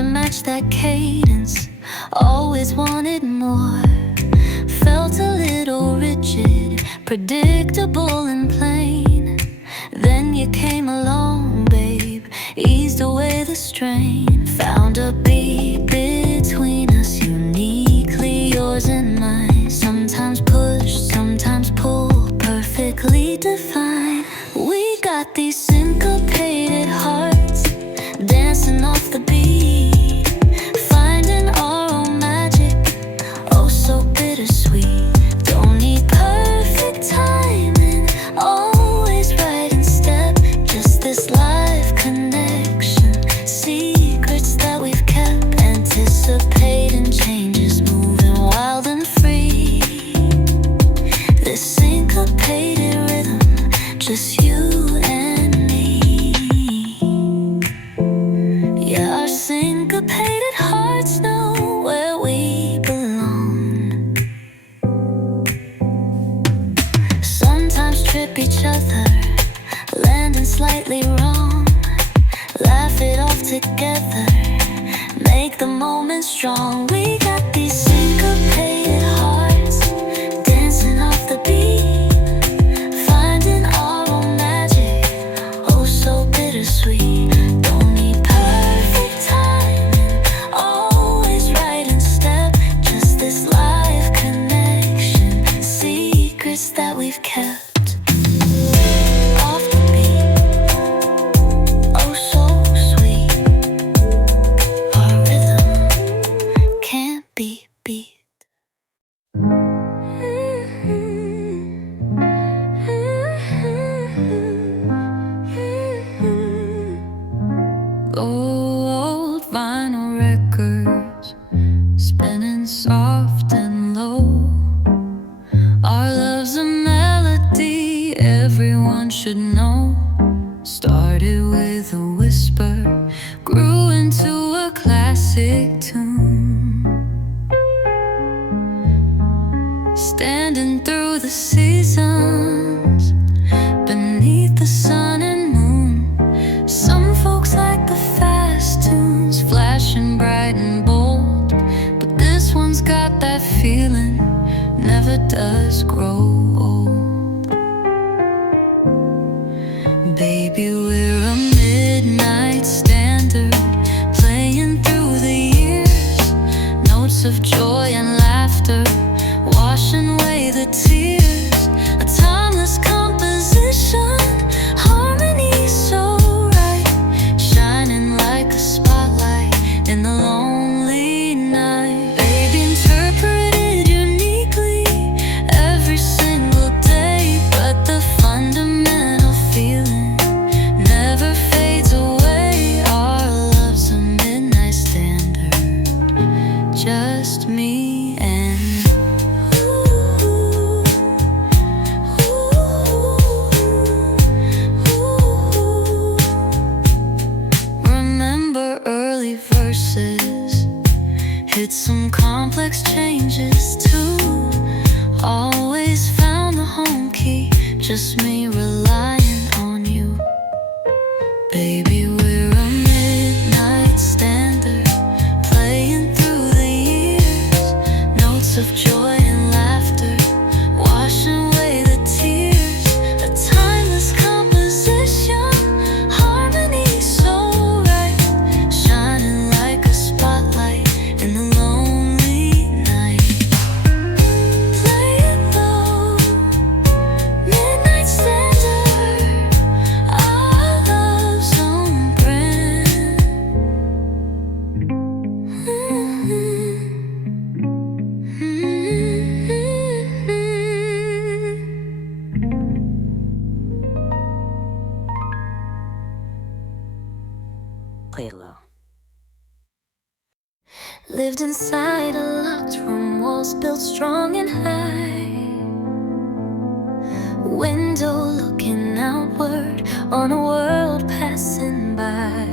to match that cadence. Always wanted more. Felt a little rigid, predictable and plain. Then you came along, babe, eased away the strain. Found a beat between us, uniquely yours and mine. Sometimes push, sometimes pull, perfectly defined. We got these syncopated hearts, dancing off the beat, finding our own magic, oh so bittersweet. Don't need perfect timing, always right in step, just this live connection. Secrets that we've kept, anticipating changes, moving wild and free. This syncopated rhythm, just you and me. Yeah, our syncopated hearts know where we belong. Sometimes trip each other, landing slightly wrong. Laugh it off together, make the moment strong. We got these syncopated hearts, dancing off the beat, finding our own magic, oh so bittersweet. Don't need perfect timing, always right in step, just this live connection. Secrets that we've kept, off the beat, oh so sweet. Our rhythm can't be beat. Old vinyl records spinning soft and low. Our love's a melody everyone should know. Started with a whisper, grew into a classic tune. Standing through the seasons, beneath the sun and moon. Some folks like the fast tunes, flashing bright and bold, but this one's got that feeling, never does grow old. Baby, we're a midnight standard, playing through the years, notes of joy and laughter, washing away the tears. A timeless composition, harmony so right, shining like a spotlight in the lonely night. Baby, interpreted uniquely every single day, but the fundamental feeling never fades away. Our love's a midnight standard, just me and remember early verses, hit some complex changes too. Always found the home key, just me relying on you. Baby, we're a midnight standard, playing through the years, notes of joy and laughter, washing away the tears. A timeless composition, harmony so right, shining like a spotlight in the lonely night. Play it low, midnight standard, our love's own brand. Play it low. Lived inside a locked room, walls built strong and high. Window looking outward on a world passing by.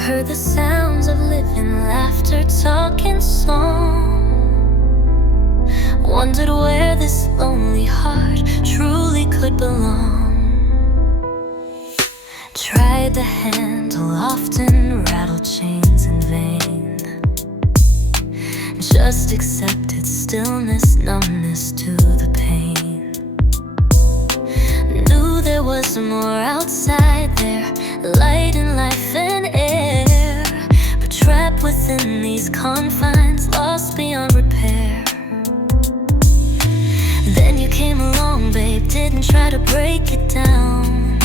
Heard the sounds of living, laughter, talking song. Wondered where this lonely heart truly could belong. Tried the handle, often rattled chains in vain. Just accepted stillness, numbness to the pain. Knew there was more outside there, light and life and air, but trapped within these confines, lost beyond repair. Then you came along, babe, didn't try to break it down.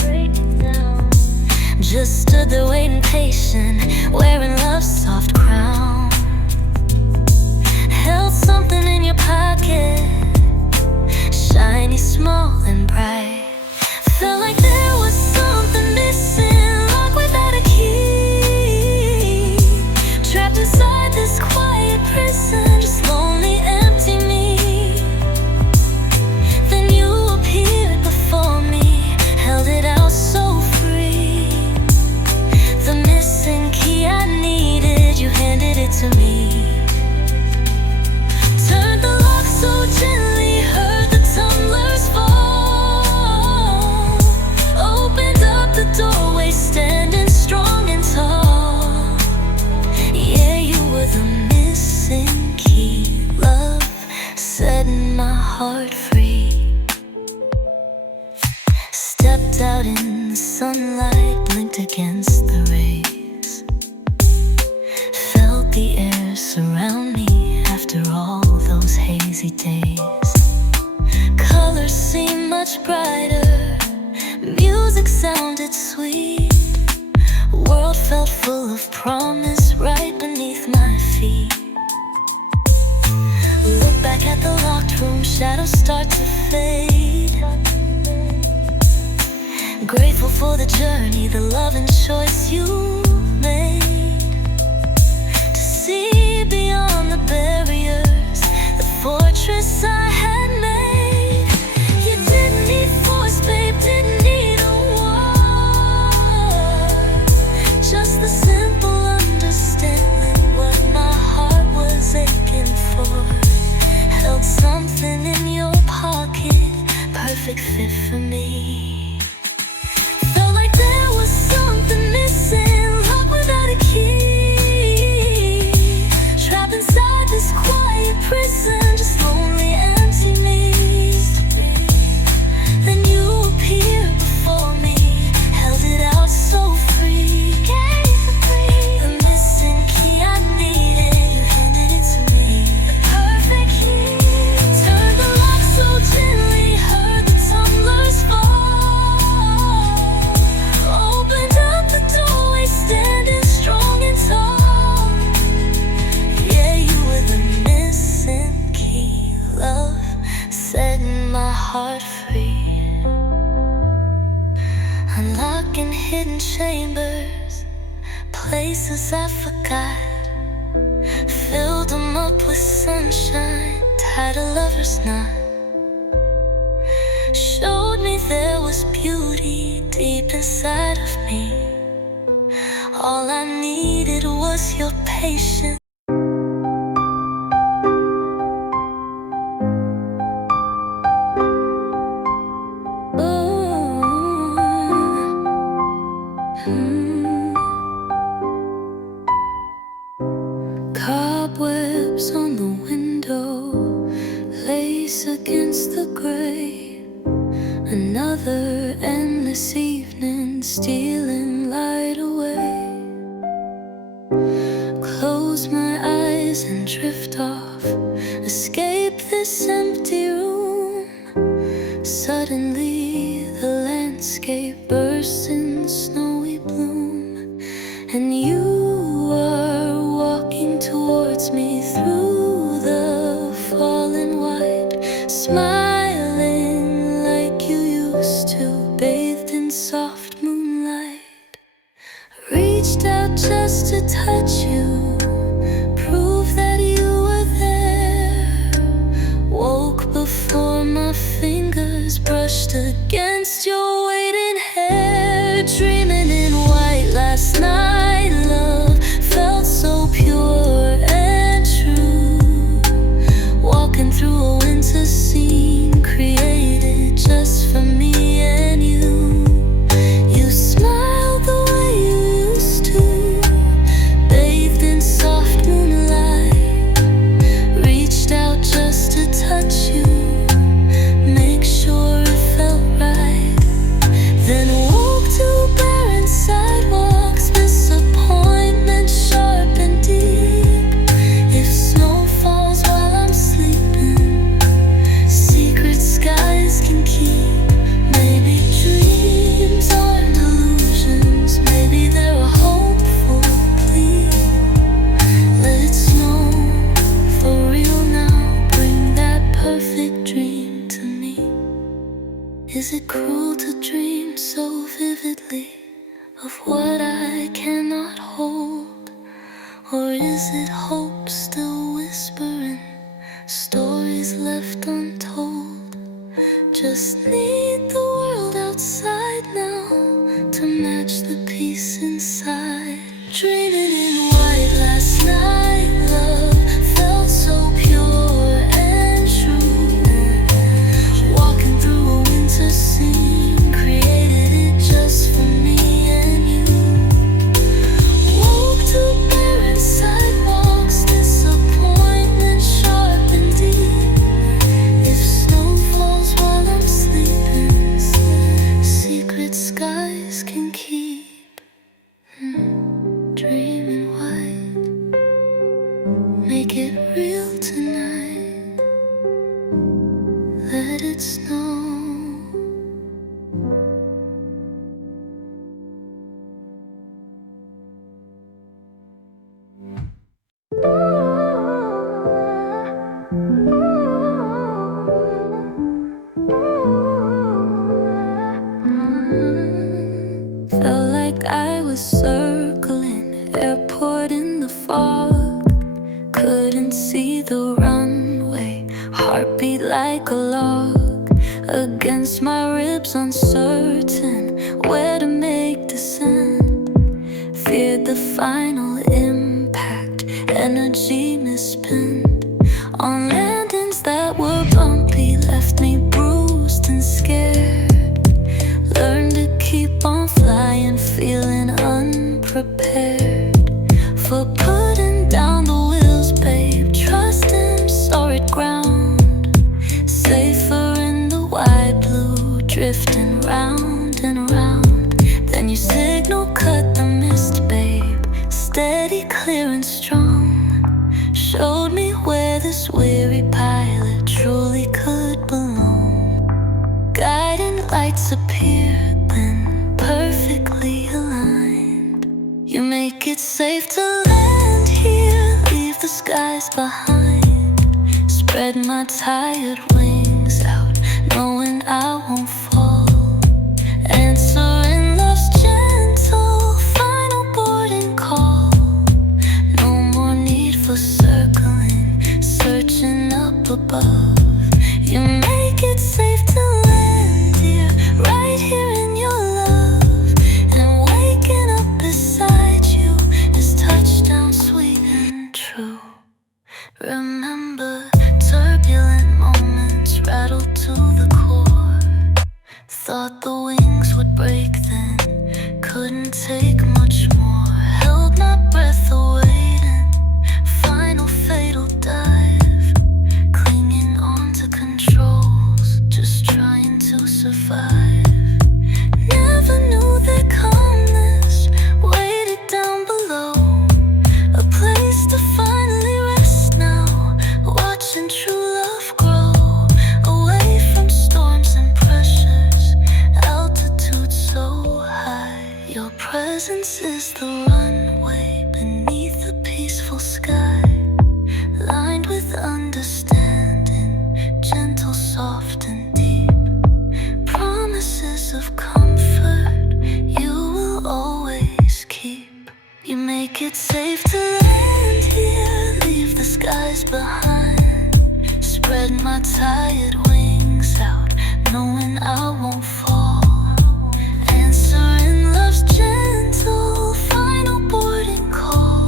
Just stood there waiting patient, wearing love's soft crown. Held something in your pocket, shiny, small and bright. Felt like there was something missing, locked without a key. Trapped inside this quiet prison, just lonely, empty me. Then you appeared before me, held it out so free. The missing key I needed, you handed it to me. Turned the lock so gently, heard the tumblers fall. Opened up the doorway, standing strong and tall. Yeah, you were the missing key, love, setting my heart free. Stepped out in the sunlight, blinked against the rays. Felt the air surround me after all those hazy days. Colors seemed much brighter, music sounded sweet. World felt full of promise right beneath my feet. Look back at the locked room, shadows start to fade. Grateful for the journey, the love and choice you made. To see beyond the barriers, the fortress I had made. You didn't need force, babe, didn't need a war. Just the simple understanding what my heart was aching for. Held something in your pocket, perfect fit for me. Felt like there was something missing, locked without a key. Trapped inside this quiet prison, just lonely, empty me. Then you appeared before me, held it out so free. The missing key I needed, you handed it to me. The perfect key. Turned the lock so gently, heard the tumblers fall. Opened up the doorway, standing strong and tall. Yeah, you were the missing key, love, setting my heart free. Unlocking hidden chambers, places I forgot. Filled them up with sunshine, tied a lover's knot. Showed me there was beauty deep inside of me. All I needed was your patience. Cobwebs on the window, lace against the gray. Another endless evening, stealing light away. Close my eyes and drift off, escape this empty room. Suddenly the landscape bursts in snowy bloom, and you are walking towards me through the fallen white, smiling like you used to, bathed in soft moonlight. Reached out just to touch you, prove that you were there. Woke before my fingers brushed against your waiting hair. Dreaming in white last night, love felt so pure and true. Walking through a winter scene created just for me and you. You smiled the way you used to, bathed in soft moonlight. Or is it hope still whispering? Stories left untold. Just need the world outside now to match the peace inside. Dreaming in white last night, love felt so pure and true. Walking through a winter scene, created it just for me and you. Woke to barren sidewalks, disappointment sharp and deep. If snow falls while I'm sleeping, secret skies can keep. Dreaming white, make it real tonight. Let it snow. Felt like I was circling airport in the fog. Couldn't see the runway, heartbeat like a log. Against my ribs, uncertain where to make descent. Feared the final impact, energy misspent. On landings that were bumpy, left me bruised and scared. Learned to keep on flying, feeling unprepared for putting down the wheels, babe. Trust in solid ground, safer in the wide blue, drifting round and round. Then you signal, cut the mist, babe. Steady, clear and strong. Showed me where this weary pilot truly could belong. Guiding lights appeared, then perfectly aligned. You make it safe to land here, leave the skies behind. Spread my tired wings out, knowing I won't fall. Answering love's gentle final boarding call. No more need for circling, searching up above. You make it safe to land here, right here in your love. And waking up beside you is touchdown sweet and true. Remember turbulent moments, rattled to the core. Thought the wings would break then, couldn't take much more. Held my breath awaiting, final fatal dive. Clinging on to controls, just trying to survive. Never knew that calmness waited down below. A place to finally rest now, watching true love grow. Away from storms and pressures, altitude so high. Your presence is the runway beneath a peaceful sky. Lined with understanding, gentle, soft and deep. Promises of comfort you will always keep. You make it safe to land here, leave the skies behind. Spread my tired wings out, knowing I won't fall. Answering love's gentle final boarding call.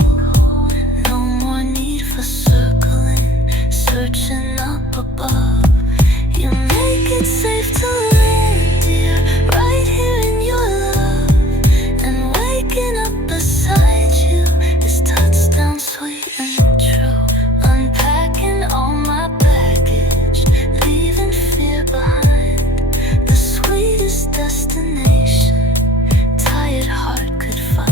No more need for circling, searching up above. You make it safe to land here, right here in your love. And waking up beside you is touchdown sweet and true. Unpacking all my baggage, leaving fear behind. The sweetest destination, tired heart could find.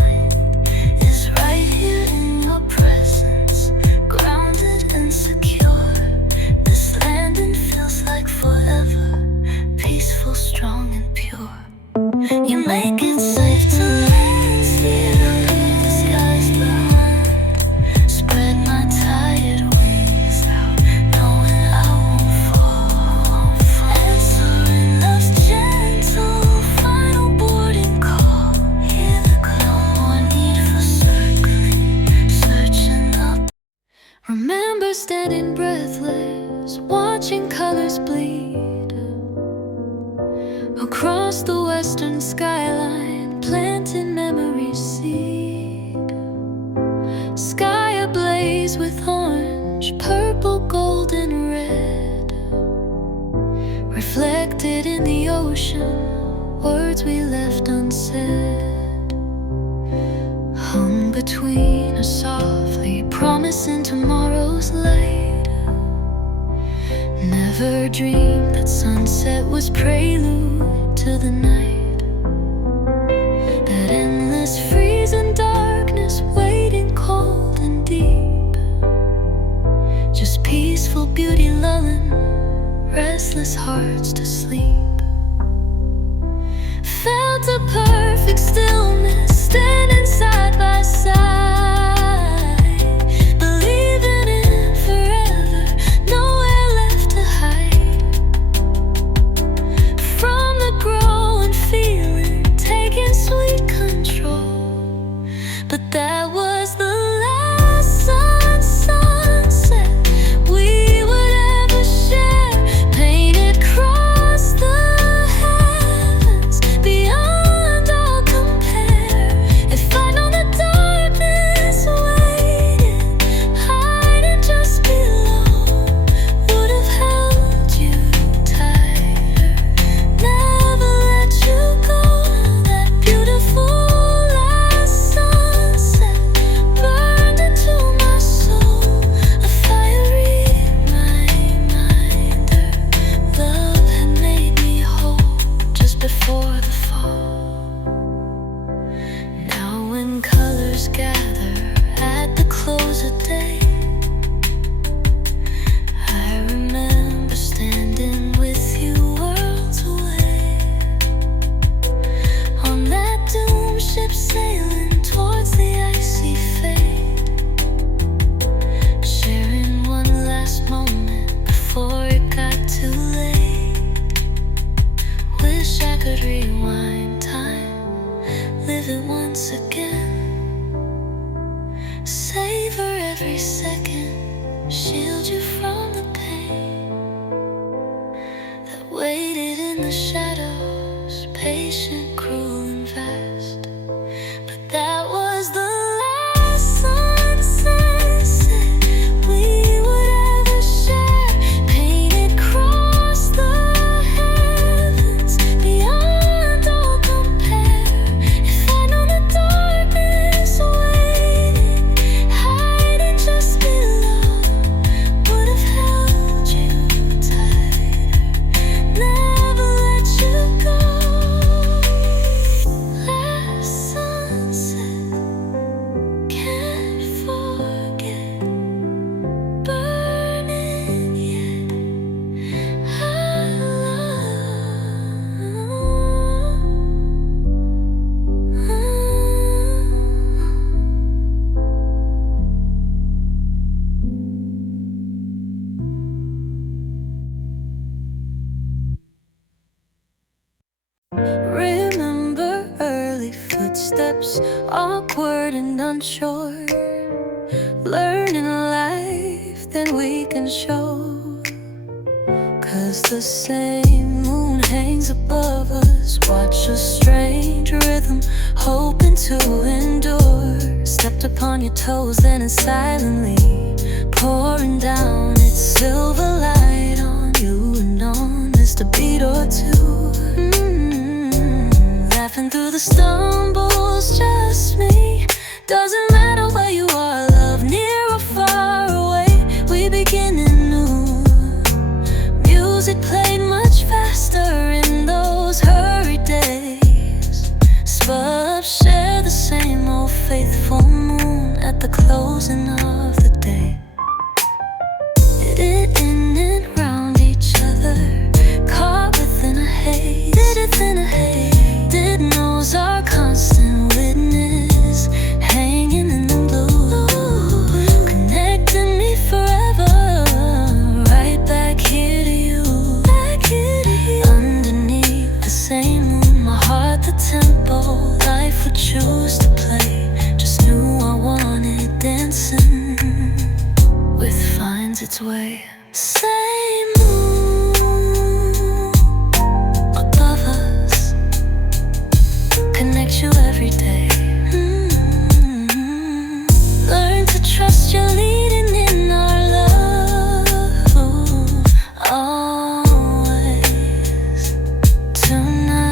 Remember standing breathless, watching colors bleed across the western skyline, planting memories seed. Sky ablaze with orange, purple, gold, and red, reflected in the ocean, words we left unsaid, hung between us softly, promising tomorrow's light. Never dreamed that sunset was prelude to the night, that endless freezing darkness waiting cold and deep, just peaceful beauty lulling restless hearts to sleep. Felt a perfect stillness, standing side by side, believing in forever, nowhere left to hide from the growing feeling, taking sweet control. But that was the last sunset we would ever share, painted across the heavens beyond all compare. If I'd known the darkness waiting, hiding just below, would have held you tighter, never let you go. That beautiful last sunset burned into my soul, a fiery reminder. Love had made me whole just before the fall. Now when colors gather at the close of day, I remember standing with you worlds away, on that doom ship sailing towards the icy fate, sharing one last moment before it got too late. Wish I could rewind time, live it once again, savor every second, shield you from the pain that waited in the shadows, patient, cruel, and vast. But that was the last sunset we would ever share, painted across the heavens beyond all compare. If I'd known the darkness waiting, hiding just below, would have held you tighter, never let you go. Last sunset, can't forget, burning yet I remember early footsteps, awkward and unsure, learning life that we can show. 'Cause the same moon hangs above us, watch a strange rhythm, hoping to endure. Stepped upon your toes, then and silently pouring down its silver light on you and on just a beat or two. Laughing through the stumbles, just me. Doesn't matter where you are, love, near or far away. We begin anew. Music played much faster in those hurried days. Sparks share the same old faithful moon at the closing of the day. Did it in and round each other, caught within a haze. Did it in a haze. Did knows our constant witness, hanging in the blue, connecting me forever, right back here to you. Underneath the same moon, my heart the tempo life would choose to play. Just knew I wanted dancing its way. Same moon above us connects you every day. Learn to trust your leading in our love always tonight.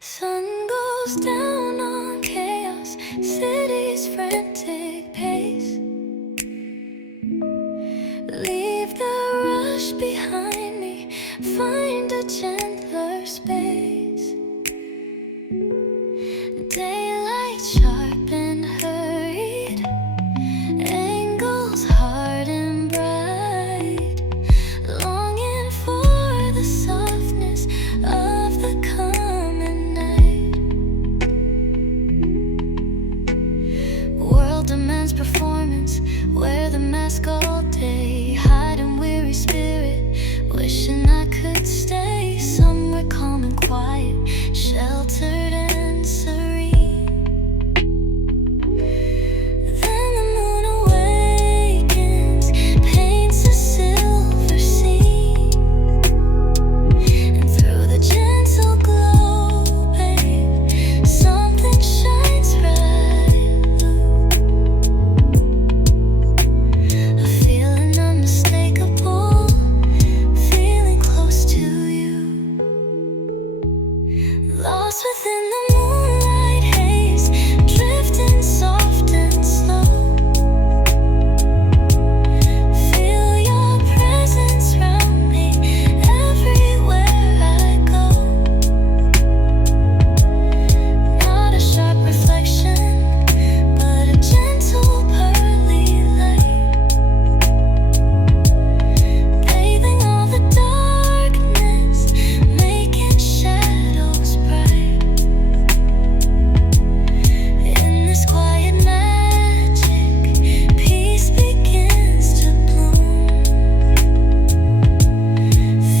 Sun goes down on chaos, city's frantic pace. Leave the rush behind me, find a gentler space. Daylight sharp and hurried, angles hard and bright, longing for the softness of the coming night. World demands performance, wear the mask all day, hide in weary spirit, wishing I could stay somewhere calm and quiet, sheltered and serene. Then the moon awakens, paints a silver scene, and through the gentle glow, babe, something shines right through. A feeling unmistakable, feeling close to you. Lost within the moonlight haze, drifting soft and slow. Feel your presence round me everywhere I go. Not a sharp reflection, but a gentle pearly light, bathing all the darkness, making shadows bright. In this quiet magic, peace begins to bloom.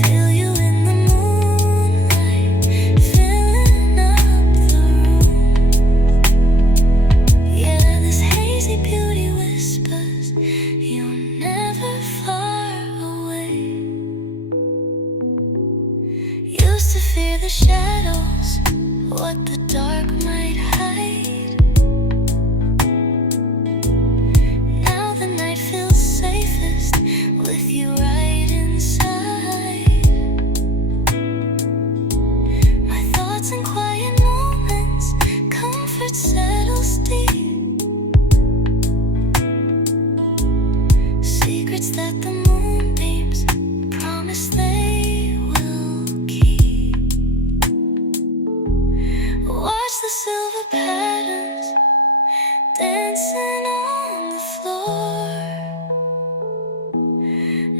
Feel you in the moonlight, filling up the room. Yeah, this hazy beauty whispers, you're never far away. Used to fear the shadows, what the dark might hide. Now the night feels safest with you right inside. My thoughts in quiet moments, comfort settles deep. Secrets that the moonbeams promise they will keep. Watch the silver patterns dancing on the floor.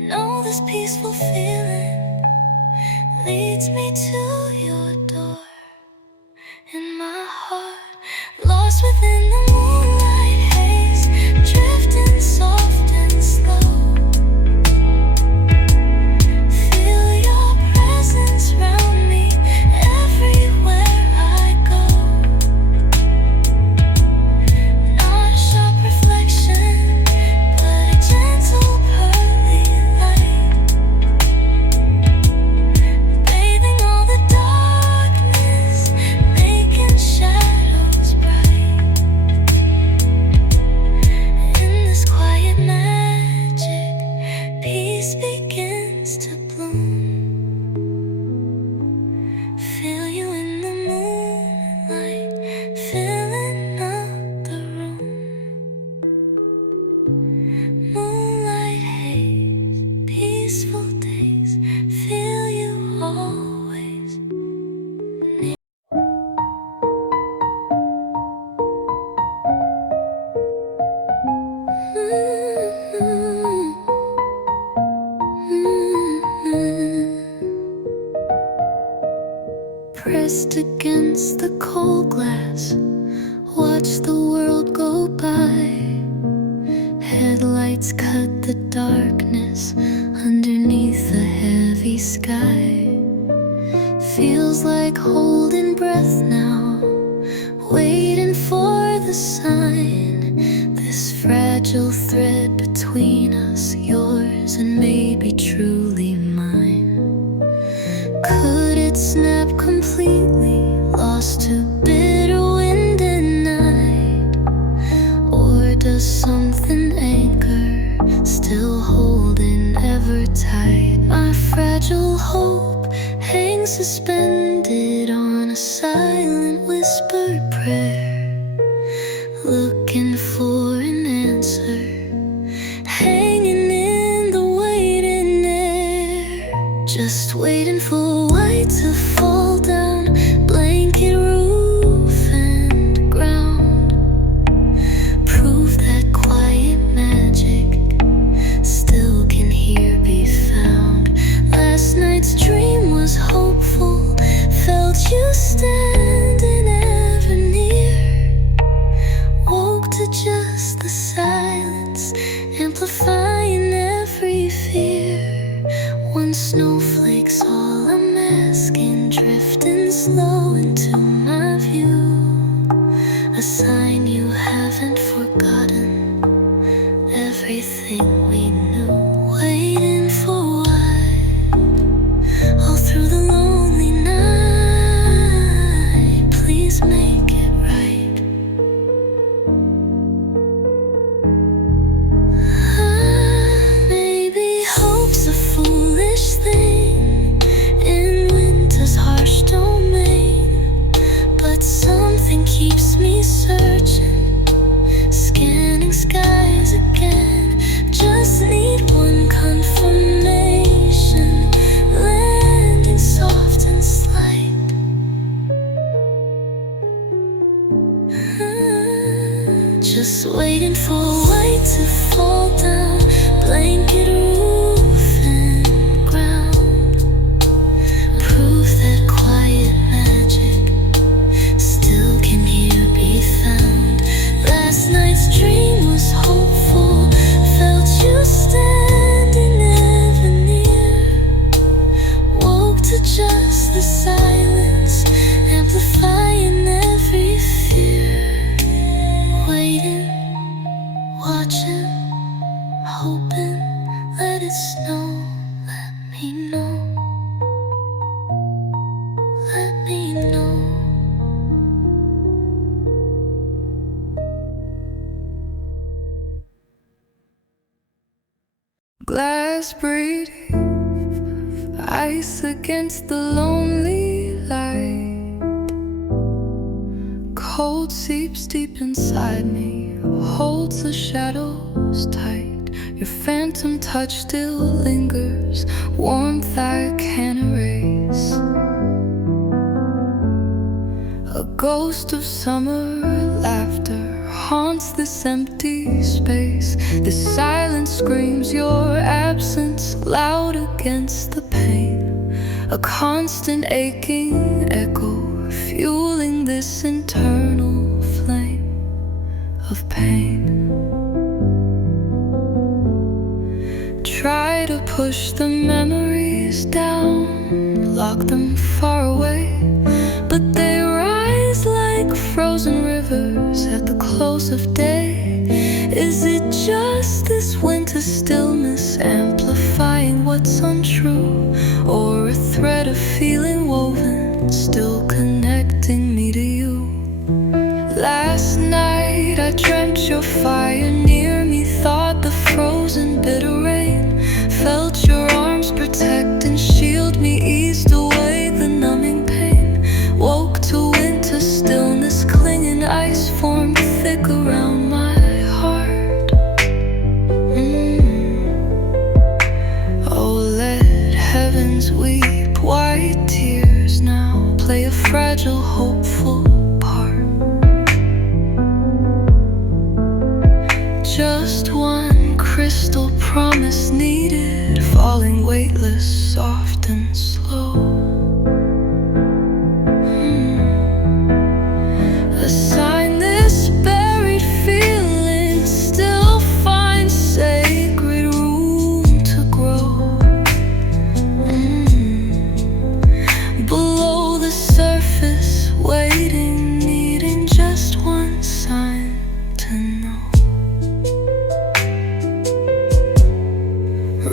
Know this peaceful feeling leads me to your door. In my heart, lost within the moonlight haze, drifting soft and slow. Feel your presence round me everywhere I go. Not a sharp reflection, but a gentle pearly light, bathing all the darkness, making shadows bright. In this quiet magic, peace begins to bloom. Feel you in the moonlight, filling up the room. Moonlight haze, peaceful days, feel you always near. Pressed against the cold glass, watch the world go by. Headlights lights cut the darkness underneath the heavy sky. Feels like holding breath now, waiting for the sign. This fragile thread between us, yours and maybe truly mine. Could it snap completely, lost to bitter wind and night? Or does something anchor, still holding ever tight? My fragile hope hangs suspended on a silent whispered prayer, looking for an answer, hanging in the waiting air, just waiting for white to fall down, blanket roof and ground, prove that quiet magic still can here be found. Last night's dream was hopeful, felt you standing ever near, woke to just the silence, amplifying every fear. One snowflake's all I'm asking, drifting slow into my view, a sign you haven't forgotten everything we knew. Waiting for what? All through the lonely night, please make it right. Maybe hope's a foolish thing in winter's harsh domain, but something keeps me searching, scanning skies again. Just need one confirmation, landing soft and slight. Just waiting for white to fall down, blanket roof and ground, proof that quiet magic still can here be found. Last night's dream was hopeful, felt you standing ever near, woke to just the silence, amplifying every fear. Waiting, watching, hoping, let it snow, let me know, let me know. Glass breathing, ice against the lonely light. Cold seeps deep inside me, holds the shadows tight. Your phantom touch still lingers, warmth I can't erase. A ghost of summer laughter haunts this empty space. This silence screams your absence loud against the pain. A constant aching echo fueling this internal flame of pain. Try to push the memories down, lock them far away, but they rise like frozen rivers at the close of day. Is it just this winter stillness amplifying what's untrue, or a thread of feeling woven still connecting me to you? Last night I dreamt your fire near me, thought the frozen bitter rain, felt your arms protect and shield me, eased away the numbing pain, woke to winter stillness, clinging ice formed thick around my heart. Oh, let heavens weep white tears now, play a fragile hopeful part. Just one crystal promise needed, falling weightless, soft and slow. A sign this buried feeling still finds safe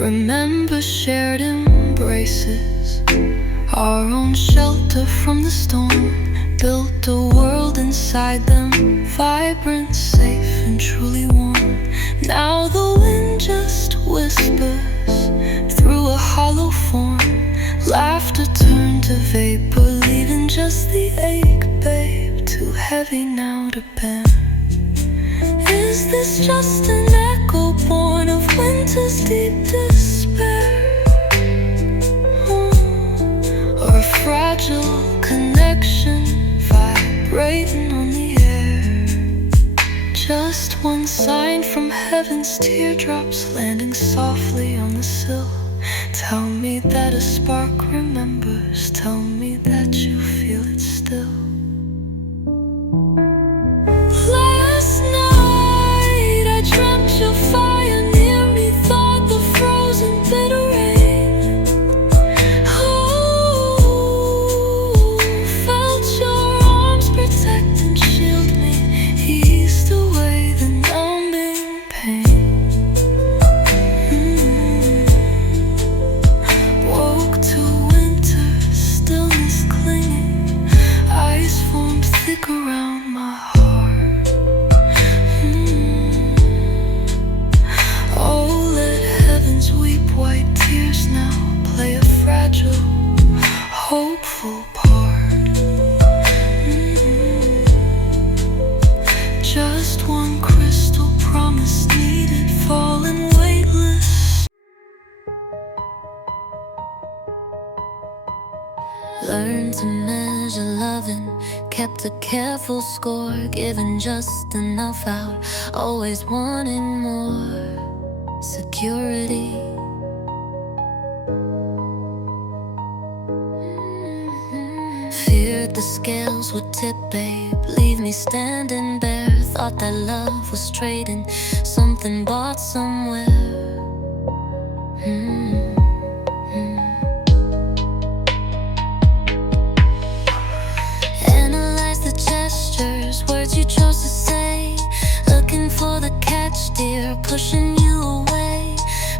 Remember shared embraces, our own shelter from the storm. Built a world inside them, vibrant, safe and truly warm. Now the wind just whispers through a hollow form. Laughter turned to vapor, leaving just the ache, babe, too heavy now to bear. Is this just an echo born of winter's deep despair? Or a fragile connection vibrating on the air? Just one sign from heaven's teardrops landing softly on the sill. Tell me that a spark remembers, tell me that you feel it still. Last night I dreamt your fire near me, thought the frozen bitter rain. Oh, felt your arms protect and shield me, eased away the numbing pain. Woke to winter, stillness clinging, ice formed thick around my heart. Oh, let heavens weep white tears now, play a fragile, hopeful part. Just one crystal promise needed, falling weightless. Learned to measure loving, kept a careful score, giving just enough out, always wanting more security. Feared the scales would tip, babe, leave me standing bare. Thought that love was trading, something bought somewhere. Analyze the gestures, words you chose to say, looking for the catch, dear, pushing you away.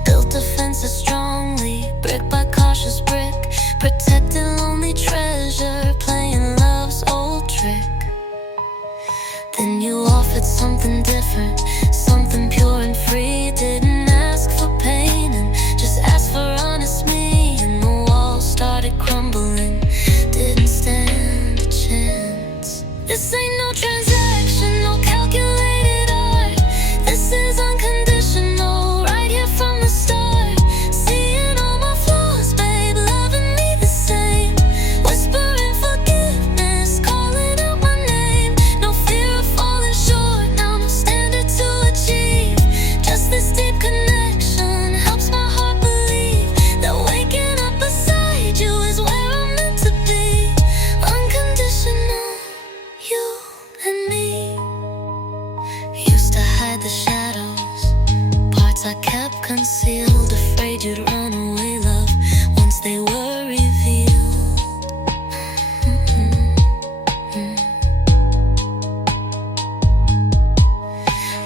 Built defenses strongly, brick by cautious brick, protecting lonely treasure, playing love's old trick. Then you offered something different, something pure and free. Didn't ask for pain and just asked for honest me. And the walls started crumbling, didn't stand a chance. This ain't no transaction, no calculated art. This is unconditional, right here from the start. Seeing all my flaws, babe, loving me the same. Whispering forgiveness, calling out my name. No fear of falling short, now no standard to achieve. Just this deep connection helps my heart believe that waking up beside you is where I'm meant to be. Unconditional, you and me. Used to hide the shadows, parts I kept concealed, afraid you'd run away, love, once they were revealed.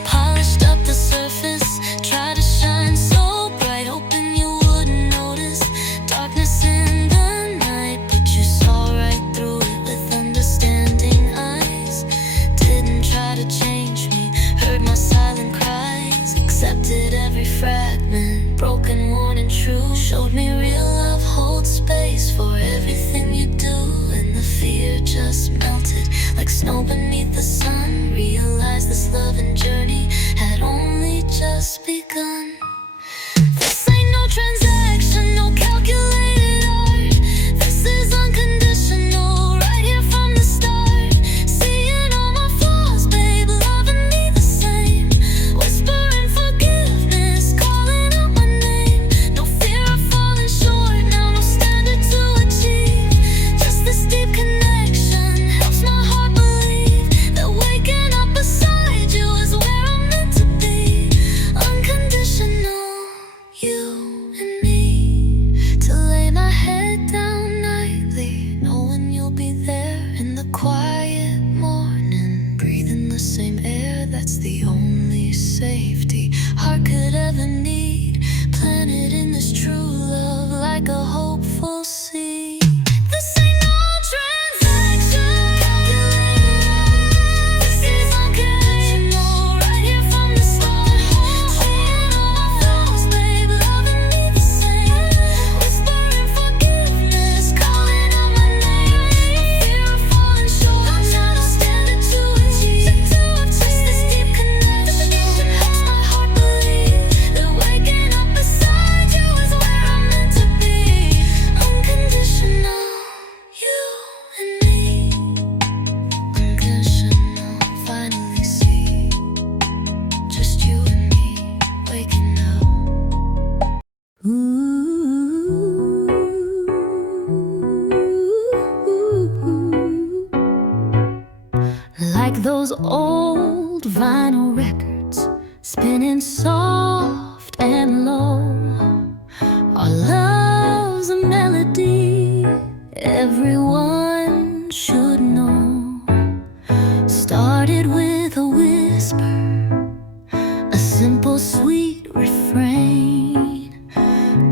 Polished up the surface, tried to shine so bright, hoping you wouldn't notice darkness in the night, but you saw right through it with understanding eyes. Didn't try to change me, heard my silent cries, accepted every fragment, broken, worn and true. Showed me real love holds space for everything you do, and the fear just melted like snow beneath the sun. Realized this loving journey had only just begun. This ain't no transaction, no calculated art. This is unconditional, right here from the start. Seeing all my flaws, babe, loving me the same. Whispering forgiveness, calling out my name. No fear of falling short, now no standard to achieve. Just this deep connection helps my heart believe that waking up beside you is where I'm meant to be. Unconditional. like a hopeful sea. This ain't no transaction. This is unconditional, right here from the start. Cheating on my flaws, babe, loving me the same. Whispering forgiveness, calling out my name. Fear of falling short, I'm not standing to achieve. Just this deep connection helps my heart believe that waking up beside you is where I'm meant to be. Unconditional, you and me. Unconditional, finally see. Just you and me, waking up. Like those old vinyl records, spinning soft and low. Our love's a melody everyone should know. Started with a whisper, a simple sweet refrain,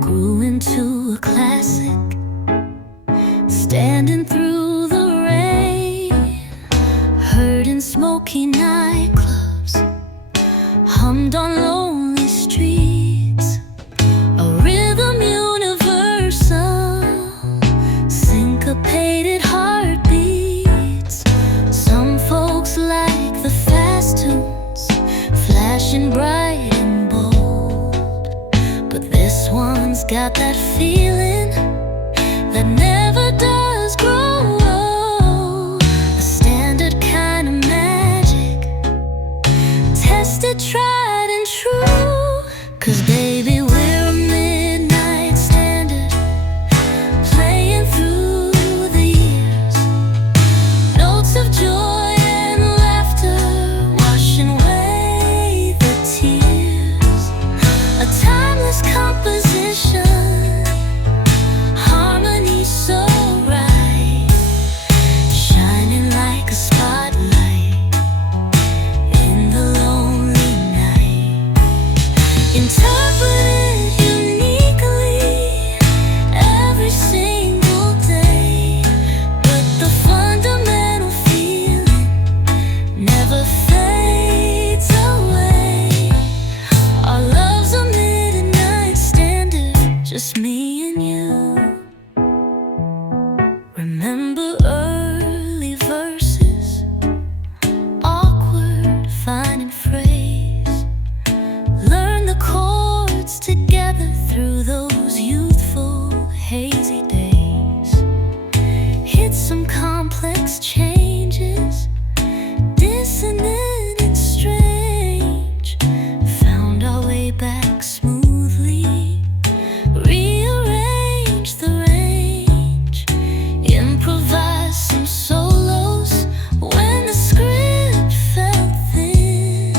grew into a classic, standing through the rain. Heard in smoky nightclubs, hummed on lonely streets, a rhythm universal, syncopated heartbeats. Some folks like the fast tunes, flashing bright and bold, but this one's got that feeling that never does grow old. A standard kind of magic, tested, tried and true. 'Cause baby, we're a midnight standard, playing through the years. Notes of joy and laughter, washing away the tears. A timeless composition, harmony so right, shining like a spotlight in the lonely night. Interpreted uniquely every single day, but the fundamental feeling never fades away. Our love's a midnight standard, just me and you. Remember early verses, awkward finding phrase. Learn the chords together through those youthful hazy days. Hit some complex changes, dissonant and strange. Found our way back smoothly, rearranged the range. Improvised some solos when the script felt thin.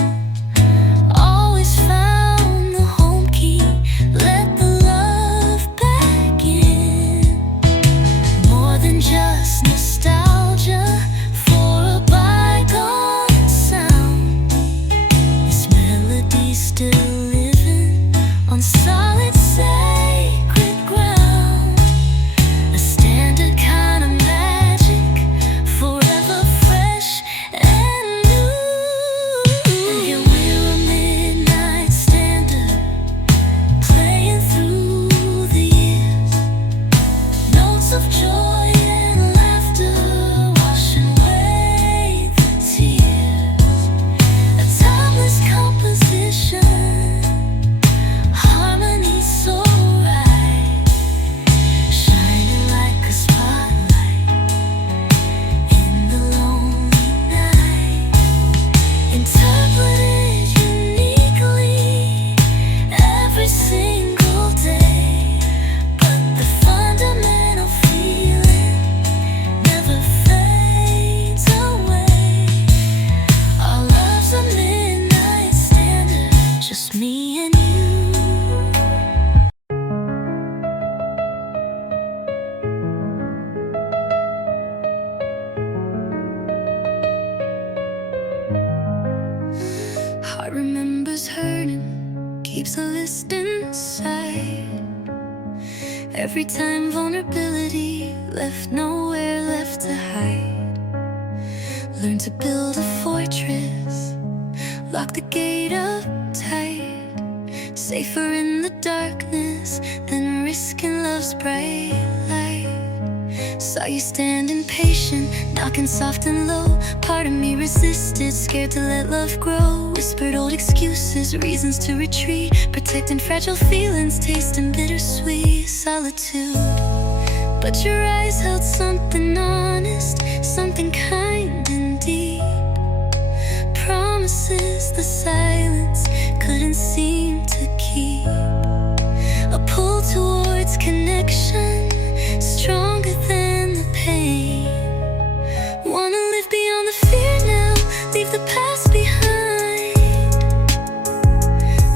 Always found the home key, let the love back in. More than just nostalgia for a bygone sound. This melody's still living on solid sacred ground. A standard kind of magic, forever fresh and new. And here we're a midnight standard, playing through the years. Notes of joy and laughter, washing away the tears. A timeless composition, harmony so right, shining like a spotlight in the lonely night. Interpreted uniquely every single day, but the fundamental feeling never fades away. Our love's a midnight standard, just me and you. Heart remembers hurting, keeps a list inside. Every time vulnerability left nowhere left to hide. Learn to build a fortress, lock the gate up tight. Safer in the darkness than risking love's bright light. Saw you standing patient, knocking soft and low. Part of me resisted, scared to let love grow. Whispered old excuses, reasons to retreat. Protecting fragile feelings, tasting bittersweet solitude. But your eyes held something honest, something kind and deep. Promises the silence couldn't seem to keep. A pull towards connection, stronger than the pain. Wanna live beyond the fear now, leave the past behind.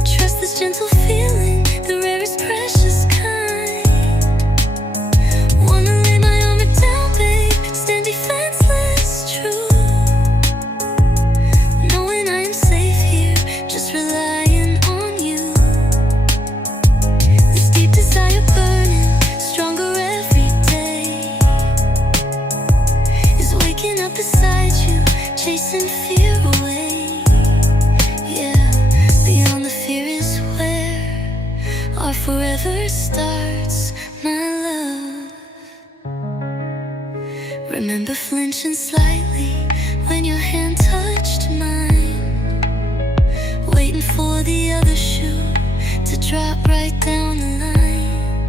Trust this gentle feeling, the rarest precious kind. Wanna lay my armor down, babe, stand defenseless, true. Knowing I am safe here, just relying on you. This deep desire burning, stronger every day. Is waking up beside you, chasing fear away. Yeah, beyond the fear is where our forever starts, my love. Remember flinching slightly when your hand touched mine. Waiting for the other shoe to drop right down the line.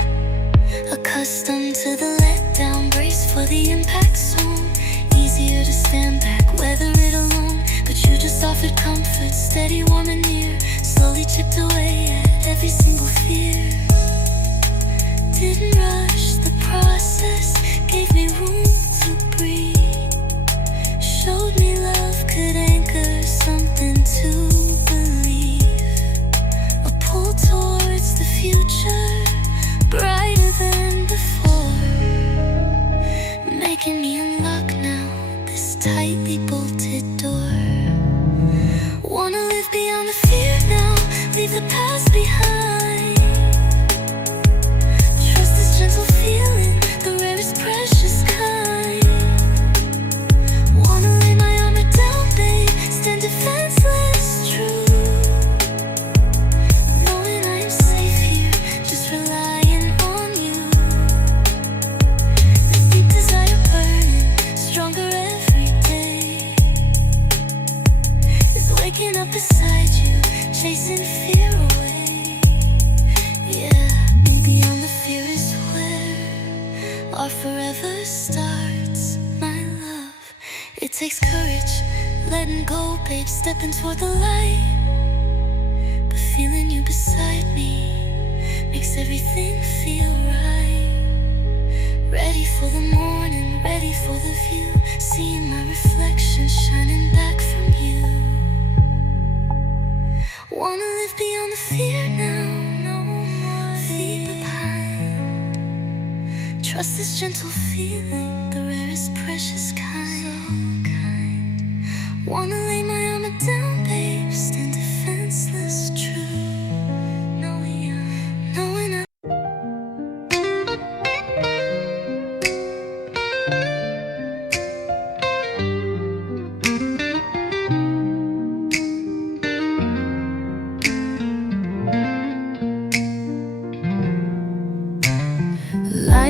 Accustomed to the letdown, brace for the impact zone. Easier to stand back, weather it alone. But you just offered comfort, steady, warm and near. Slowly chipped away at every single fear. Didn't rush the process, gave me room to breathe. Showed me love could anchor something to believe. A pull towards the future, brighter than before. Making me unlock now this tightly bolted door. Wanna live beyond the fear now, leave the past behind. Trust this gentle feeling, the rarest precious kind. Wanna lay my armor down, babe, stand defenseless, true. Knowing I am safe here, just relying on you. This deep desire burning, stronger every day. Is waking up beside you, chasing fear away. Yeah, and beyond the fear is where our forever starts, my love. It takes courage, letting go, babe, stepping toward the light. But feeling you beside me makes everything feel right. Ready for the morning, ready for the view. Seeing my reflection shining back from you. Wanna live beyond the fear now, no more leave behind. Trust this gentle feeling, the rarest precious kind. Wanna lay my armor down, babe, stand defenseless, true. Knowing I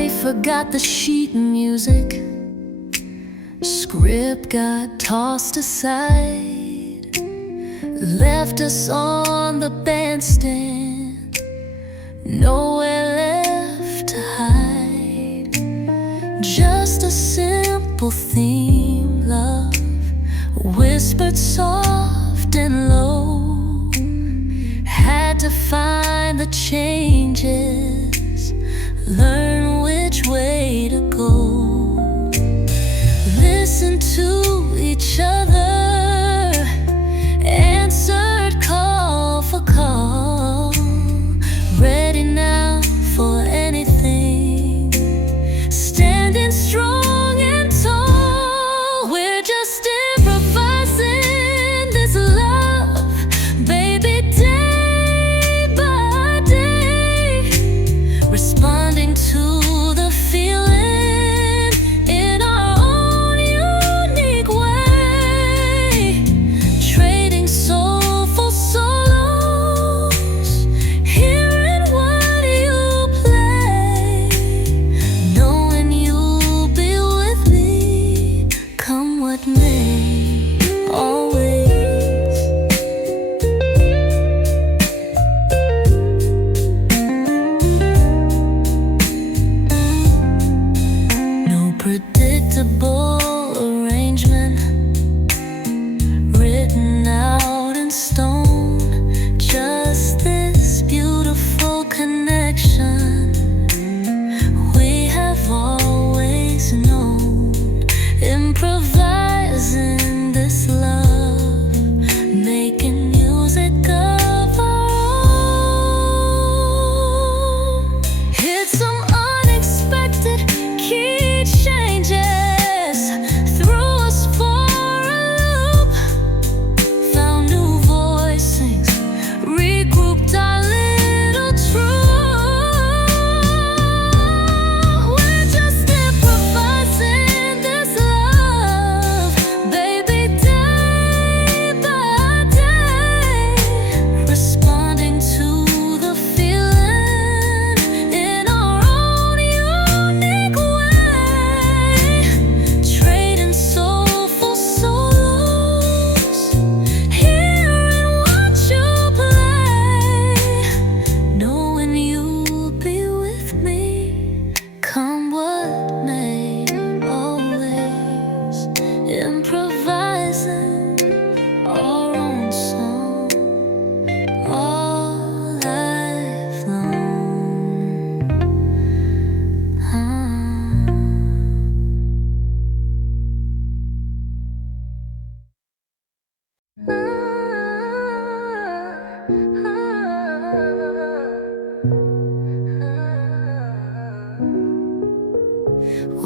Life forgot the sheet music. Script got tossed aside. Left us on the bandstand. Nowhere left to hide. Just a simple theme, love. Whispered soft and low. Had to find the changes. Learn which way to go. Listen to each other. Answered call for call. Ready now for anything. Standing strong and tall. We're just improvising this love, baby, day by day. Responding to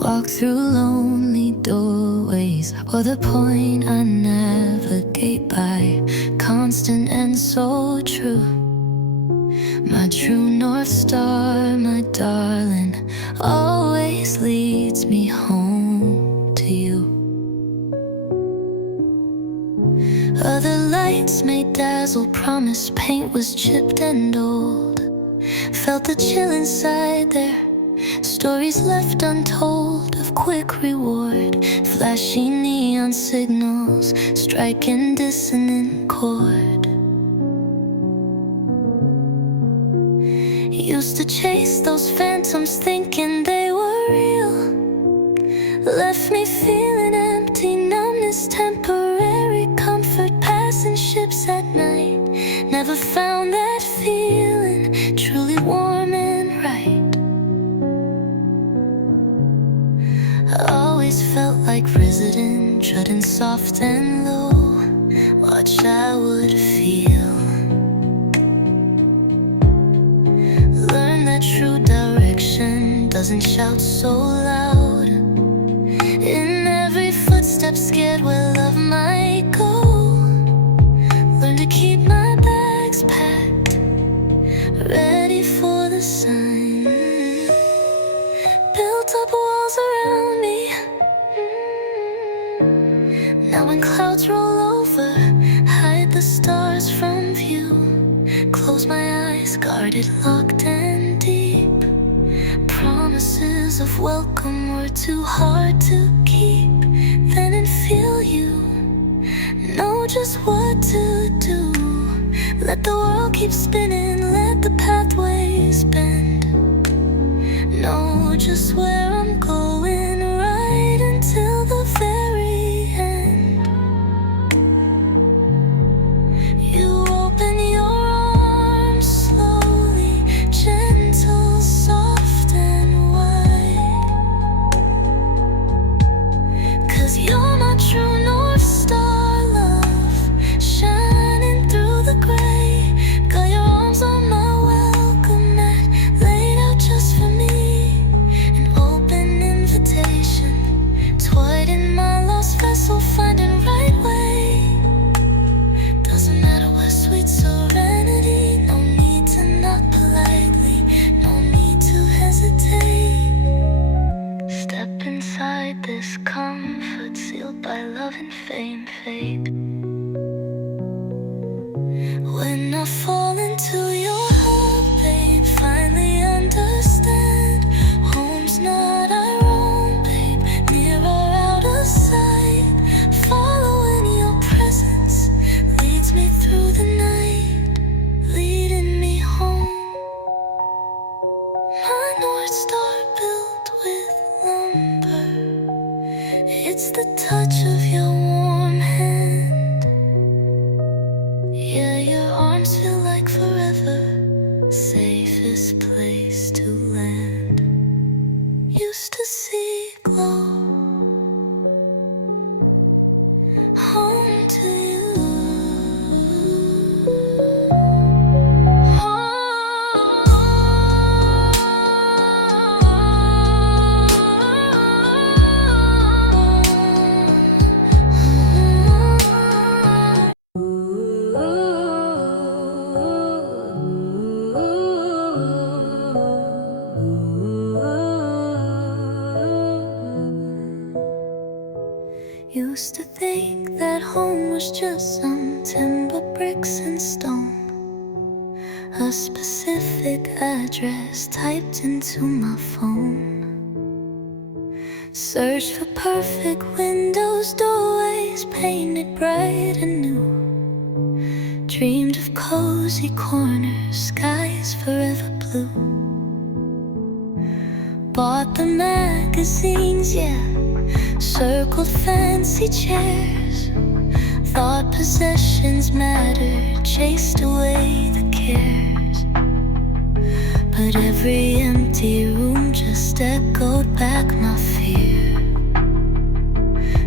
Walk through lonely doorways, or the point I navigate by, constant and so true. My true north star, my darling, always leads me home to you. Other lights may dazzle, promise paint was chipped and old. Felt the chill inside there, stories left untold of quick reward, flashy neon signals, striking dissonant chord. Used to chase those phantoms thinking they were real. Left me feeling empty, numbness, temporary comfort, passing ships at night. Never found that feeling truly warm and right. I always felt like resident, treading soft and low. Watch I would feel. Learn that true direction doesn't shout so loud. In every footstep, scared where love might go. Learn to keep my bags packed, ready for the sun. Built up walls around me. Now when clouds roll over, hide the stars from view. Close my eyes, guarded, locked and deep. Promises of welcome were too hard to keep. Then and feel you, know just what to do. Let the world keep spinning, let the pathways bend. Know just where I'm going, right until the very end. You open your arms slowly, gentle, soft and wide. 'Cause you're my true north star, love, shining through the gray. Got your arms on my welcome mat, laid out just for me. An open invitation, toyed in my lost vessel, finding right way. Doesn't matter what sweet serenity, no need to knock politely, no need to hesitate. Step inside this comfort, sealed by love and fame, fate. When I fall into your hug, babe, finally understand. Home's not our own, babe, near or out of sight. Following your presence leads me through the night, leading me home. My North Star built with lumber. It's the touch of your warm hand. Yeah, your arms feel like forever. Safest place to land. Used to see glow. Home to you. Used to think that home was just some timber, bricks and stone. A specific address typed into my phone. Searched for perfect windows, doorways painted bright and new. Dreamed of cozy corners, skies forever blue. Bought the magazines, yeah, circled fancy chairs. Thought possessions mattered, chased away the cares. But every empty room just echoed back my fear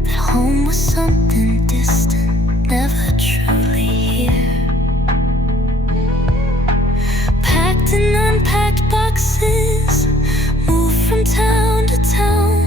that home was something distant, never truly here. Packed and unpacked boxes, moved from town to town.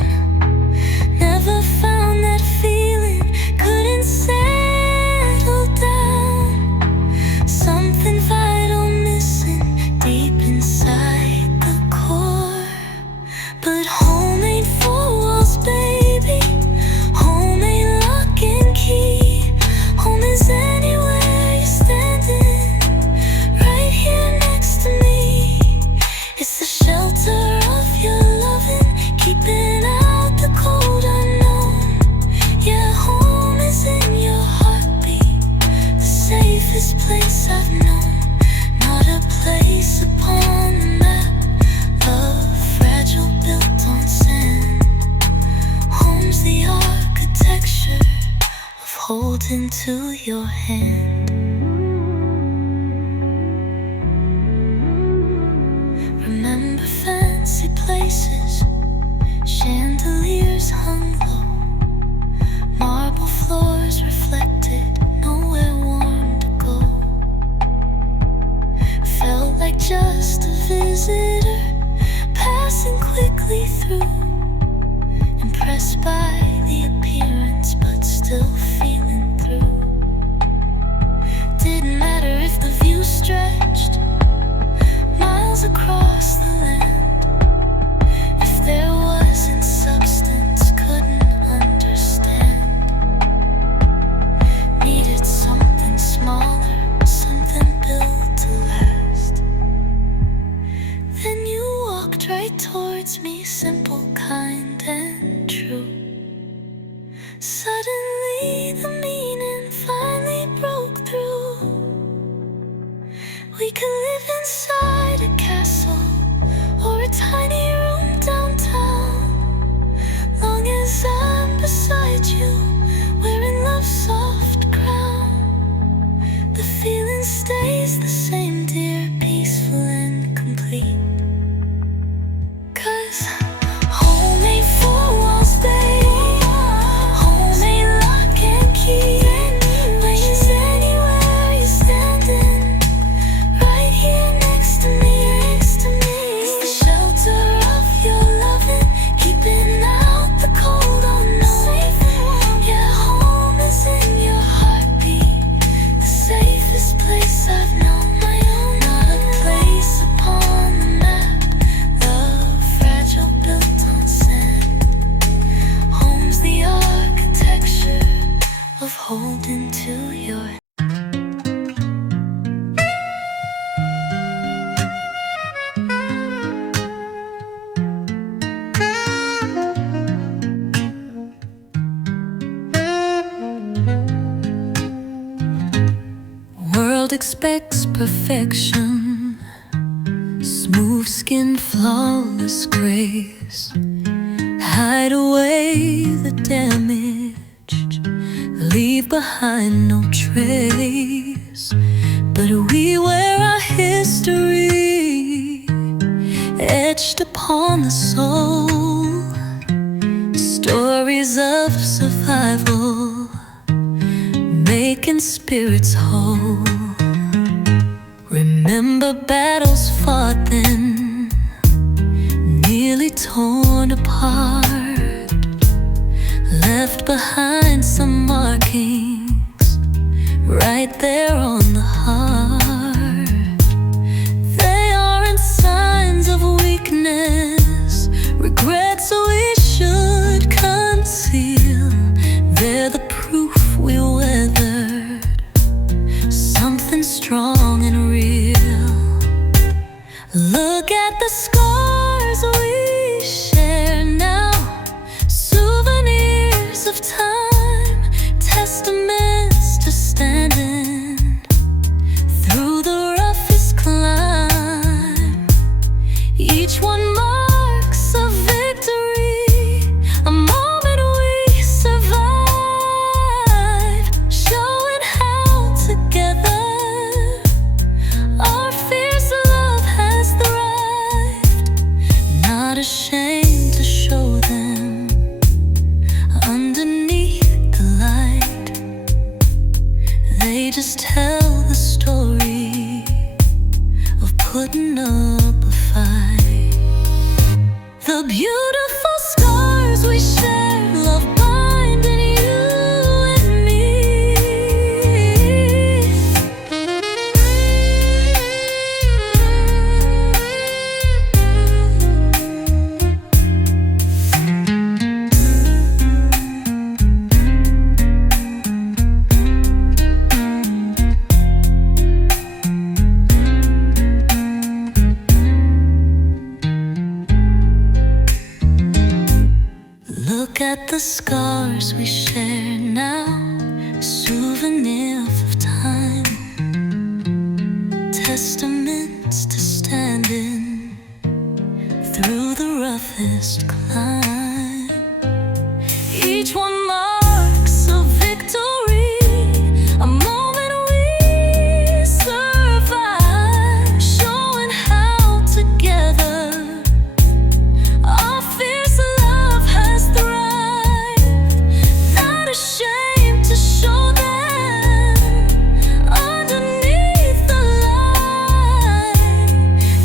place I've known, not a place upon the map. Love fragile, built on sand. Home's the architecture of holding to your hand. Remember fancy places, chandeliers hung low, marble floors reflected, nowhere warm to go. Felt like just a visitor, passing quickly through, impressed by the appearance but still feeling through. Didn't matter if the view stretched miles across the land, if there wasn't substance, couldn't understand. Needed something smaller, something built to last. Then you walked right towards me, simple, kind, and true. Suddenly the meaning finally broke through. We could live inside a castle or a tiny room downtown, long as I'm beside you, wearing love's soft crown. The feeling stays the same, dear, peaceful and complete. 'Cause home ain't four walls, babe. Home ain't lock and key. When it's anywhere you're standing, right here next to me, next to me. It's the shelter of your loving, keeping out the cold, oh no. Yeah, home is in your heartbeat, the safest place I've known. My own, not a place upon the map. Love fragile, built on sand. Home's the architecture of holding to your world expects perfection, smooth skin, flawless grace. Hide away the damage, leave behind no trace. But we wear our history etched upon the soul, stories of survival, making spirits whole. Remember battles fought then, nearly torn apart, left behind some markings right there on the heart. They aren't signs of weakness, regrets we should conceal. They're the proof we weathered something strong and real. Look at the scars we share now, souvenirs of time, testaments to standing through the roughest climb. Each one marks a victory, a moment we survive, showing how together our fierce love has thrived. Not ashamed to show them underneath the light. They just tell the story of putting up a fight. The beautiful scars we share, love binding you and me. Look at the scars we share now, souvenir of time, smoothest climb. Each one marks a victory, a moment we survive, showing how together our fierce love has thrived. Not ashamed to show them underneath the light.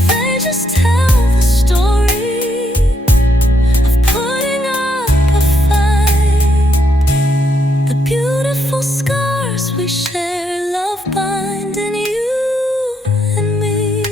They just tell the story of putting up a fight. The beautiful scars we share, love binding you and me.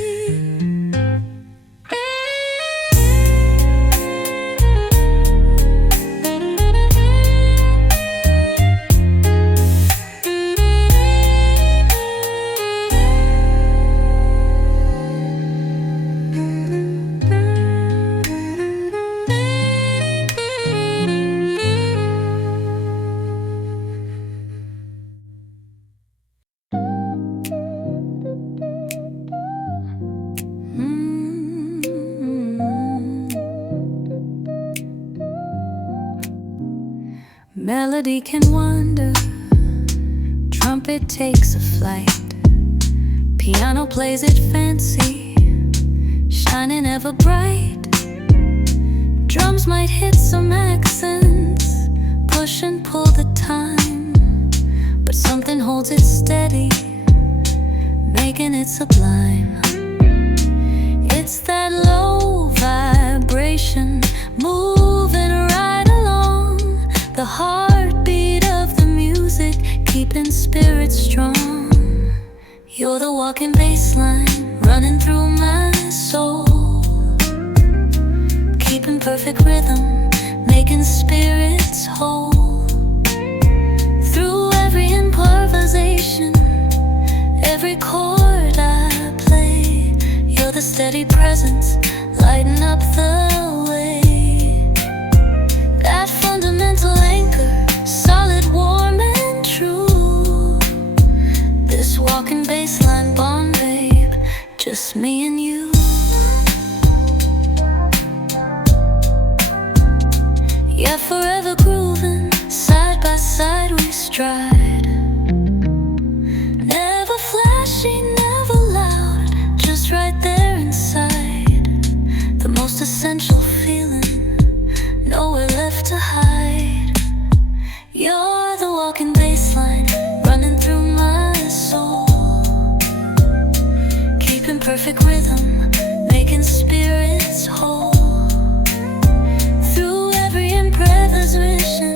Melody can wander, trumpet takes a flight, piano plays it fancy, shining ever bright. Drums might hit some accents, push and pull the time, but something holds it steady, making it sublime. It's that low vibration, moving right along, the heartbeat of the music, keeping spirits strong. You're the walking bassline, running through my soul, keeping perfect rhythm, making spirits whole. Through every improvisation, every chord I play, you're the steady presence, lighting up the way. That fundamental anchor, solid, warm and true. This walking bassline bond, babe, just me and you. Yeah, forever grooving, side by side we stride. Never flashy, never loud, just right there inside. The most essential feeling, nowhere left to hide. You're the walking bassline, running through my soul, keeping perfect rhythm, making spirits whole. Through every improvisation,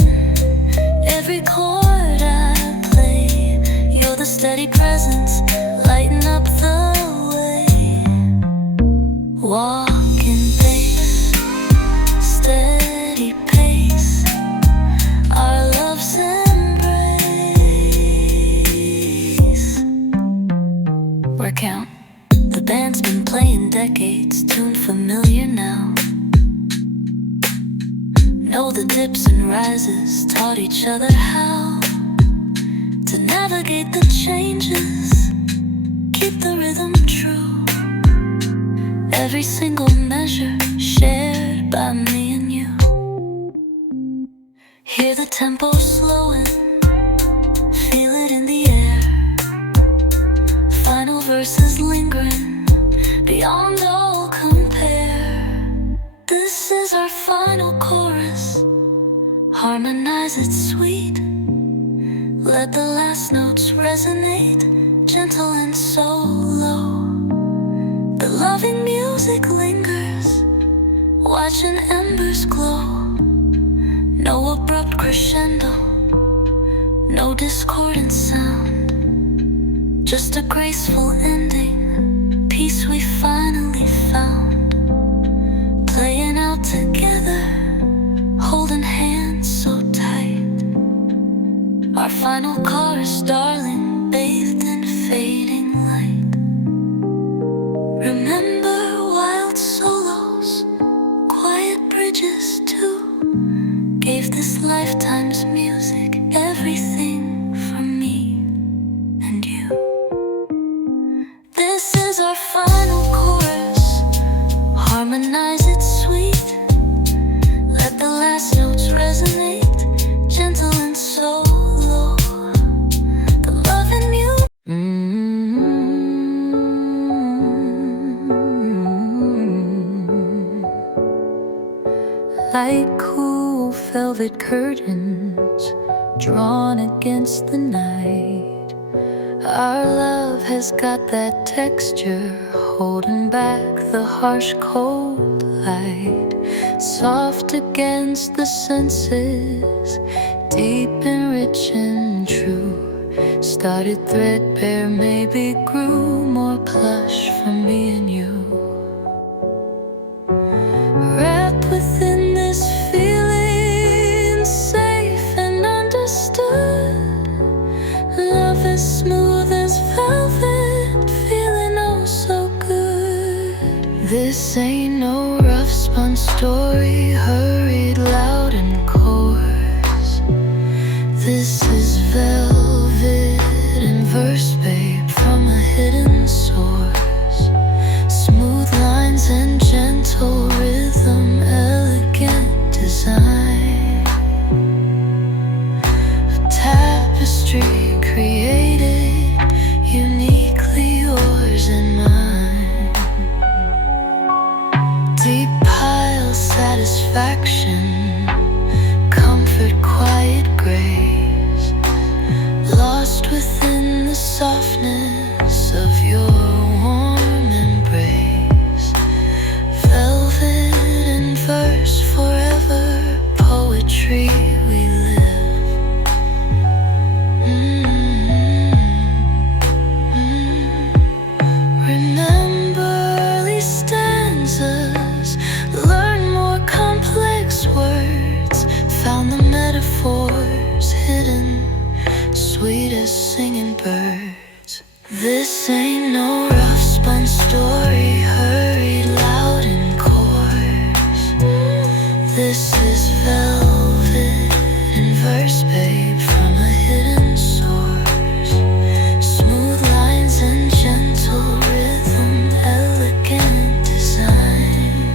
every chord I play, you're the steady presence, lighting up the way. Walking bass, steady pace, our love's embrace. Work out. The band's been playing decades, tune familiar now. Know the dips and rises, taught each other how to navigate the changes, keep the rhythm true. Every single measure shared by me and you. Hear the tempo slowing, feel it in the air. Final verses lingering, beyond all compare. This is our final chorus, harmonize it sweet. Let the last notes resonate, gentle and so low. The loving music lingers, watching embers glow. No abrupt crescendo, no discordant sound, just a graceful ending, peace we finally found. Playing out together, holding hands so tight. Our final chorus, darling, bathed in fading light. Remember wild solos, quiet bridges too. Gave this lifetime's music everything for me and you. This is our final chorus, like cool velvet curtains drawn against the night. Our love has got that texture, holding back the harsh cold light. Soft against the senses, deep and rich and true. Started threadbare, maybe grew more plush for me and you. Wrapped within this feeling, safe and understood. Love as smooth as velvet, feeling oh so good. This ain't no rough spun story, hurried, loud and coarse. This is velvet in verse, babe, from a hidden source. Smooth lines and gentle rhythm, elegant design. A tapestry created, uniquely yours and mine. Deep pile satisfaction, comfort, quiet grace, lost within the softness of your warm embrace. Velvet in verse, forever poetry we live. Remember early stanzas, learn more complex words, found the metaphors hidden, sweetest singing birds. This ain't no rough spun story, hurried, loud and coarse. This is velvet in verse, babe, from a hidden source. Smooth lines and gentle rhythm, elegant design.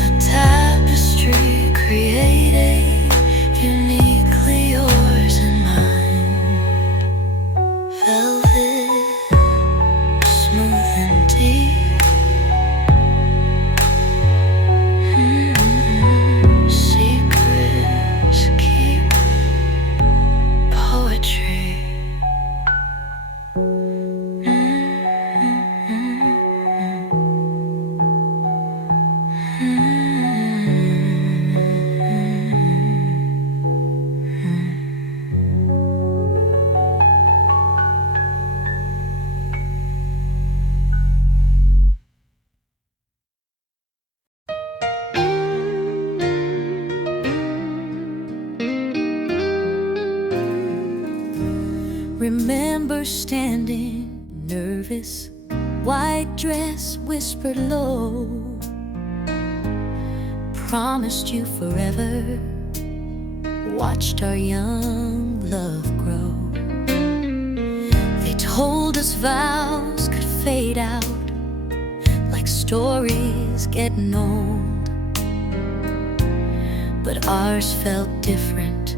A tapestry created, uniquely yours and mine. Velvet, smooth and deep. Secrets keep poetry. Remember standing nervous, white dress whispered low. Promised you forever, watched our young love grow. They told us vows could fade out like stories getting old, but ours felt different,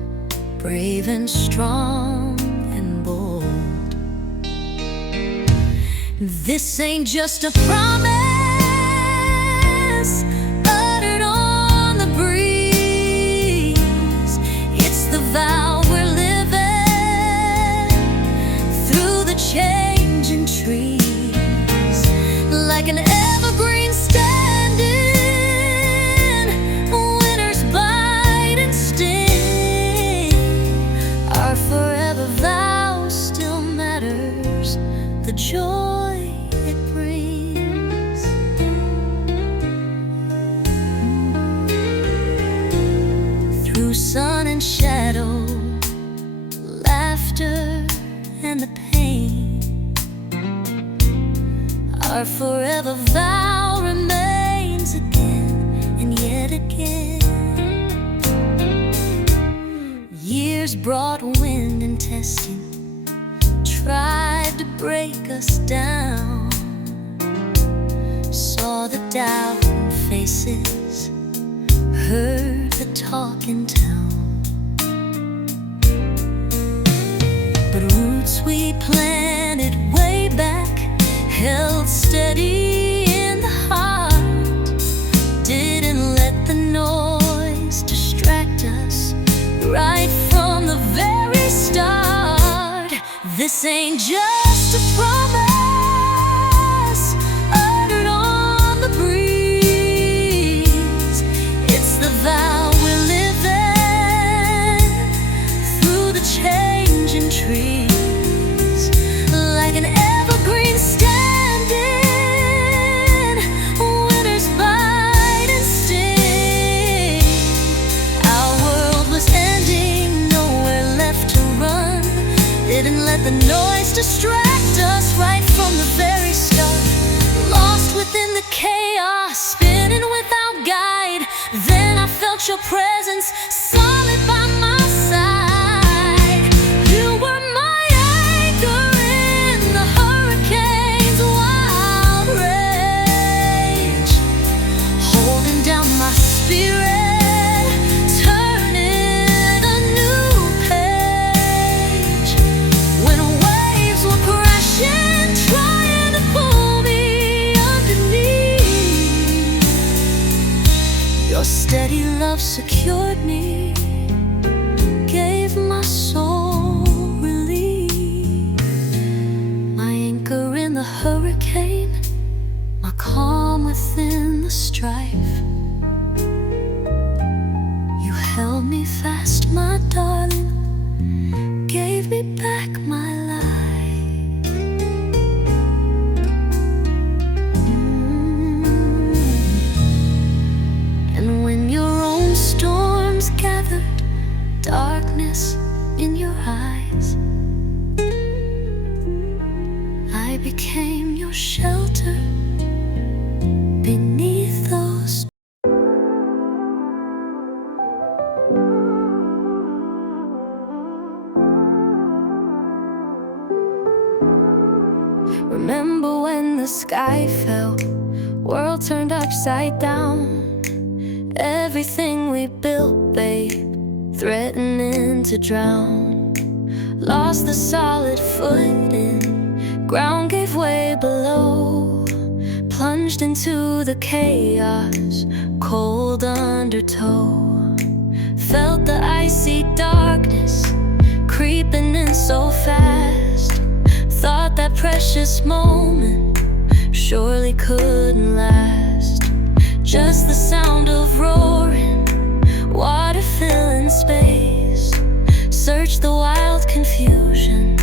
brave and strong and bold. This ain't just a promise uttered on the breeze. It's the vow we're living through the changing trees, like an evergreen standing, winter's bite and sting. Our forever vow still matters, the joy it brings. Through sun and shadow, laughter and the pain, our forever vow remains again and yet again. Years brought wind and testing, tried to break us down. Saw the doubt in faces, heard the talk in town. But roots we planted way back held steady in the heart, didn't This ain't just a promise uttered on the breeze. It's the vow we're living through the changing trees, like an evergreen standing, winter's bite and sting. Our world was ending, nowhere left to run. Didn't let the noise distract us right from the very start. Lost within the chaos, spinning without guide. Then I felt your presence, solid by my side. You were my anchor in the hurricane's wild rage, holding down my spirit. Your steady love secured me, gave my soul relief. My anchor in the hurricane, my calm within the strife. You held me fast, my darling, gave me back my life. Gathered darkness in your eyes, I became your shelter beneath those. Remember when the sky fell, world turned upside down. Everything we built, babe, threatening to drown. Lost the solid footing, ground gave way below. Plunged into the chaos, cold undertow. Felt the icy darkness creeping in so fast. Thought that precious moment surely couldn't last. Just the sound of roaring water filling space. Search the wild confusion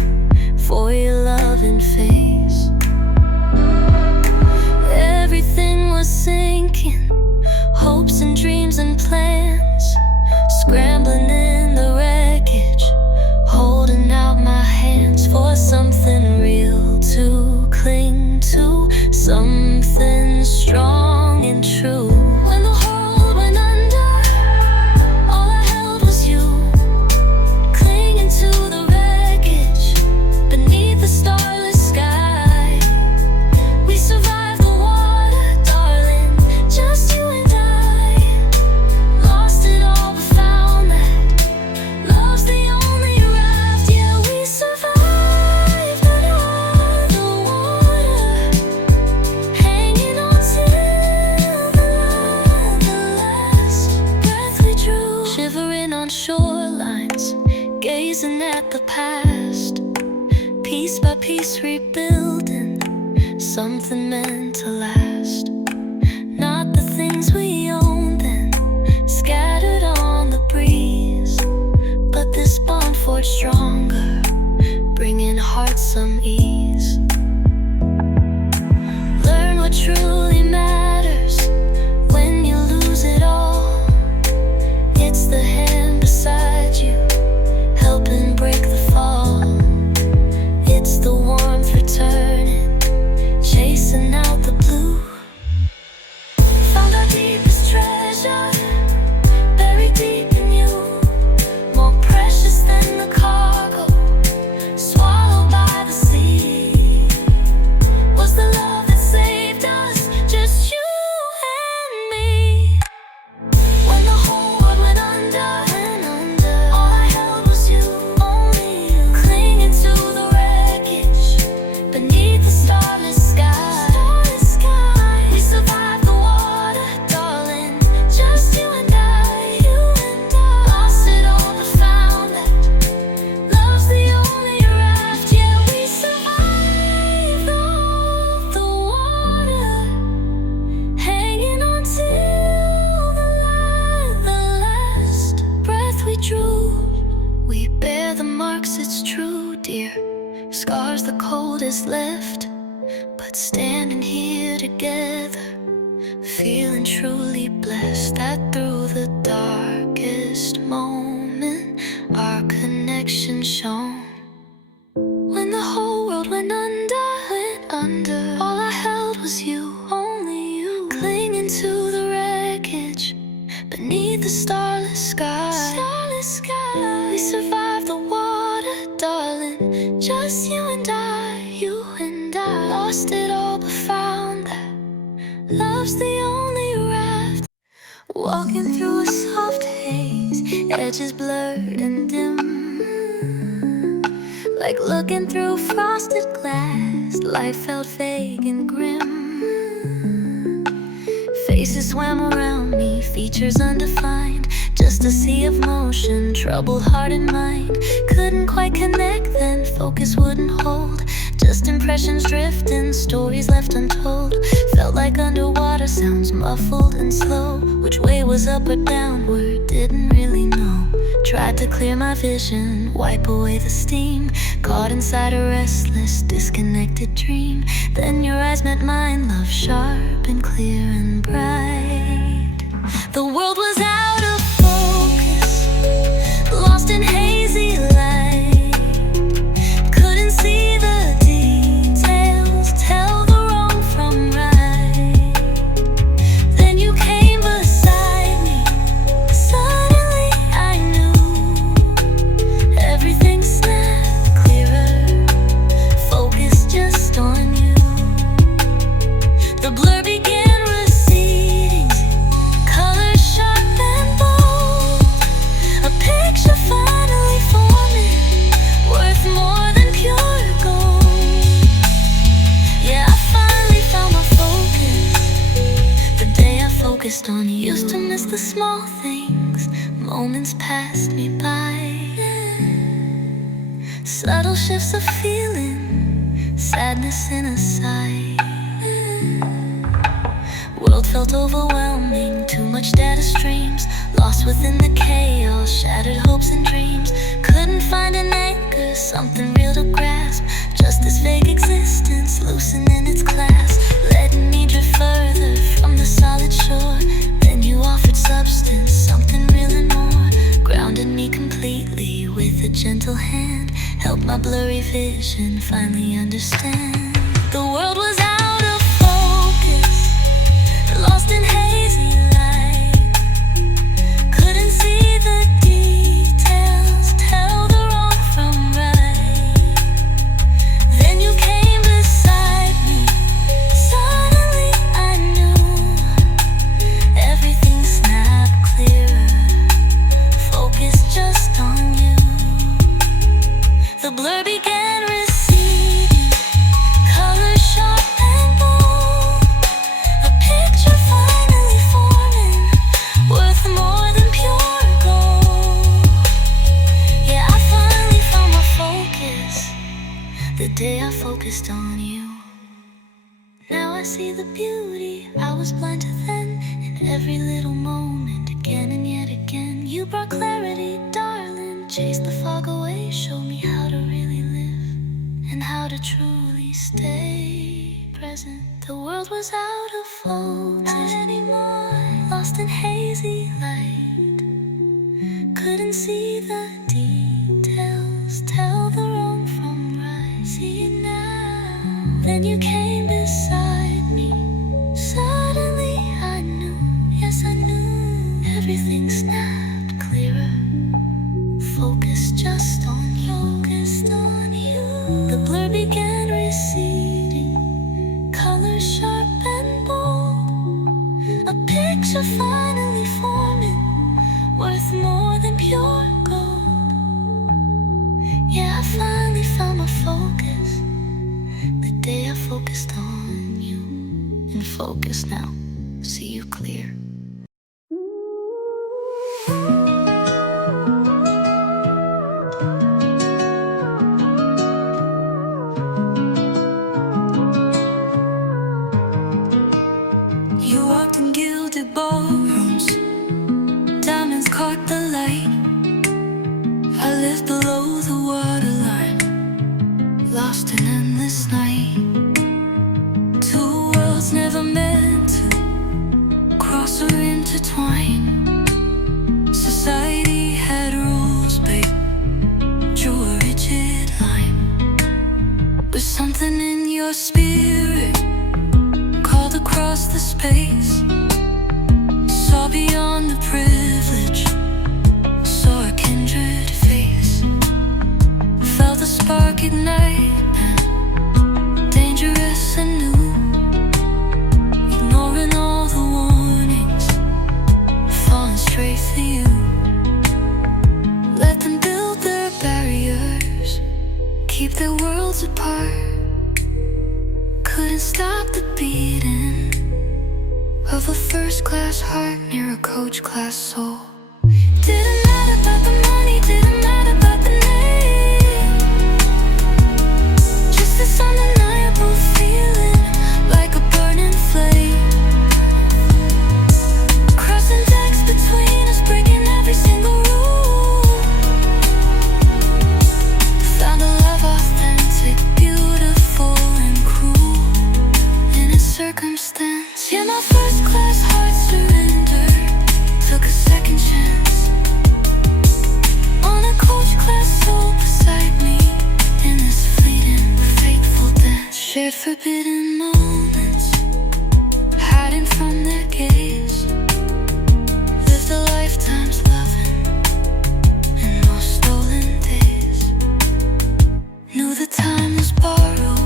for your loving face. Everything was sinking, hopes and dreams and plans, scrambling in the wreckage, holding out my hands for something real to cling to, something strong and true. When the world went under, all I held was you, clinging to the wreckage beneath the starless sky. We survived the water, darling, just you and I. Lost it all but found that love's the only raft. Yeah, we survived under the water, hanging on till the last breath we drew. Shivering on shorelines, gazing at the past, piece by piece rebuilding something meant to last. Not the things we own then, scattered on the breeze, but this bond forged stronger, bringing hearts some ease. Learn what truly matters when you lose it all. It's the hand beside you, helping break the fall. It's the warmth returning, chasing out the blue. Found our deepest treasure, buried deep in you, more precious than the cargo, swallowed by the sea. what's left, but standing here together, feeling truly blessed that through the darkest moment our connection shone. When the whole world went under, all I held was you, only you, clinging to the wreckage beneath the starless sky. We survived the water, darling, just you and I lost it all but found that love's the only raft. Walking through a soft haze, edges blurred and dim, like looking through frosted glass. Life felt vague and grim. Faces swam around me, features undefined, just a sea of motion, troubled heart and mind. Couldn't quite connect then, focus wouldn't hold, just impressions drifting, stories left untold. Felt like underwater, sounds muffled and slow. Which way was up or downward, didn't really know. Tried to clear my vision, wipe away the steam, caught inside a restless, disconnected dream. Then your eyes met mine, love sharp and clear and bright. The world was out of focus, lost in hazy light. Couldn't see the details, tell the wrong from right. Then you came beside me, suddenly I knew everything snapped clearer, focus just on you. The blur began receding, colors sharp and bold, a picture finally forming, worth more than pure gold. Yeah, I finally found my focus, the day I focused on you. Used to miss the small things, moments passed me by, subtle shifts of feeling, sadness in a sigh. World felt overwhelming, too much data streams, lost within the chaos, shattered hopes and dreams. Couldn't find an anchor, something real to grasp, just this vague existence, loosening its clasp, letting me drift further from the solid shore. Then you offered substance, something real and more, grounded me completely with a gentle hand, helped my blurry vision finally understand. The world was out of focus, lost in hazy light. Couldn't see the details, tell the wrong from right. Then you came beside me, suddenly I knew everything snapped clearer, focus just on you. The blur began receding, colors sharp and bold, a picture finally forming, worth more than pure gold. Yeah, I finally found my focus, the day I focused on you. Now I see the beauty I was blind to then, in every little moment, again and yet again. You brought clarity, darling, chased the fog away, showed me how to really live, and how to truly stay present. The world was out of focus, not anymore, lost in hazy light. Couldn't see the details, tell the wrong from right. See it now. Then you came beside me, suddenly I knew, yes I knew, everything snapped clearer, focus just on you, focused on you. The blur began receding, colors sharp and bold, a picture finally forming, worth more than pure gold. Yeah, I finally found my focus, the day I focused on you. In focus now, see you clear. You walked in gilded ballrooms, diamonds caught the light. I lived below the waterline, lost in endless night. across the space. Saw beyond the privilege, saw a kindred face. Felt the spark ignite, dangerous and new. Ignoring all the warnings, falling straight for you. Let them build their barriers, keep their worlds apart. Couldn't stop the beating of a first-class heart near a coach-class soul. Didn't matter about the money, didn't matter about the name. Just this undeniable feeling, like a burning flame. Crossing decks between us, breaking every single rule. Found a love authentic, beautiful and cruel in its circumstance. Yeah, my first-class heart surrendered, took a second chance on a coach-class soul beside me in this fleeting, fateful dance. Shared forbidden moments, hiding from their gaze. Lived a lifetime's loving in most stolen days. Knew the time was borrowed,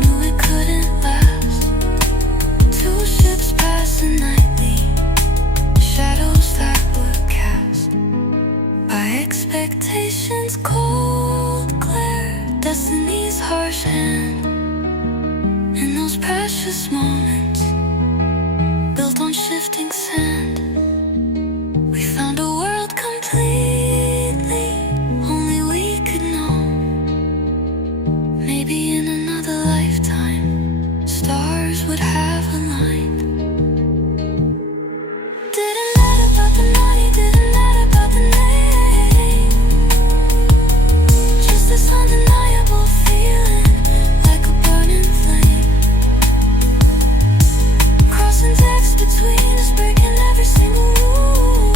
knew it couldn't last. Two ships passing nightly, shadows that were cast by expectations, cold glare, destiny's harsh hand. In those precious moments, built on shifting sand, we found a world completely only we could know. Maybe in another lifetime, stars would have aligned. Didn't matter about the money, didn't matter about the name. Just this undeniable feeling, like a burning flame. Crossing decks between us, breaking every single rule.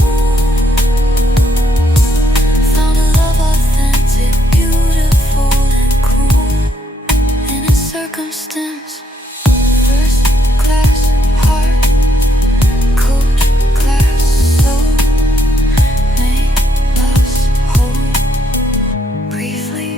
Found a love authentic, beautiful and cruel in its circumstance. First class heart, coach class soul, made us whole briefly.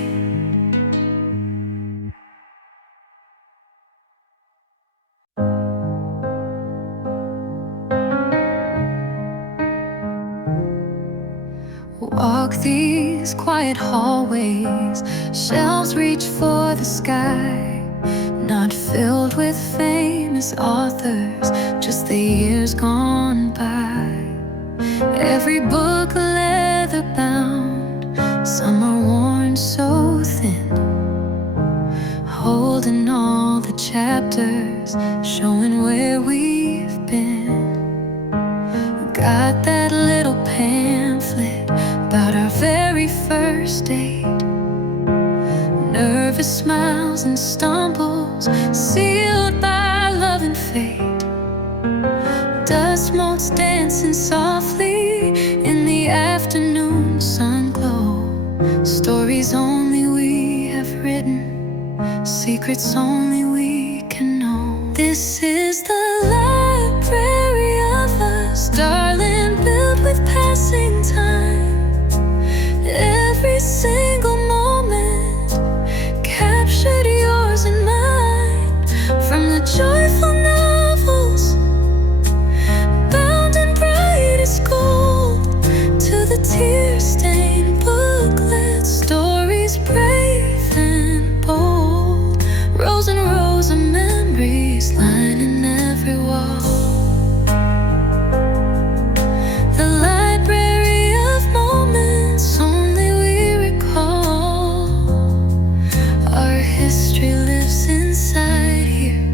Walk these quiet hallways, shelves reach for the sky. Not filled with famous authors, just the years gone by. Every book leather bound, some are worn so thin, holding all the chapters, showing where we've been. Got that little pamphlet about our very first date. Nervous smiles and stumbles, sealed by love and fate. Dust motes dancing softly in the afternoon sun glow. Stories only we have written, secrets only we can know. This is the library of us, darling, built with passing time. Every single moment captured yours and mine. From the joyful novels bound in brightest gold to the tear-stained booklets, stories brave and bold. Rows and rows of memories lining every wall. The library of moments only we recall. Our history lives inside here,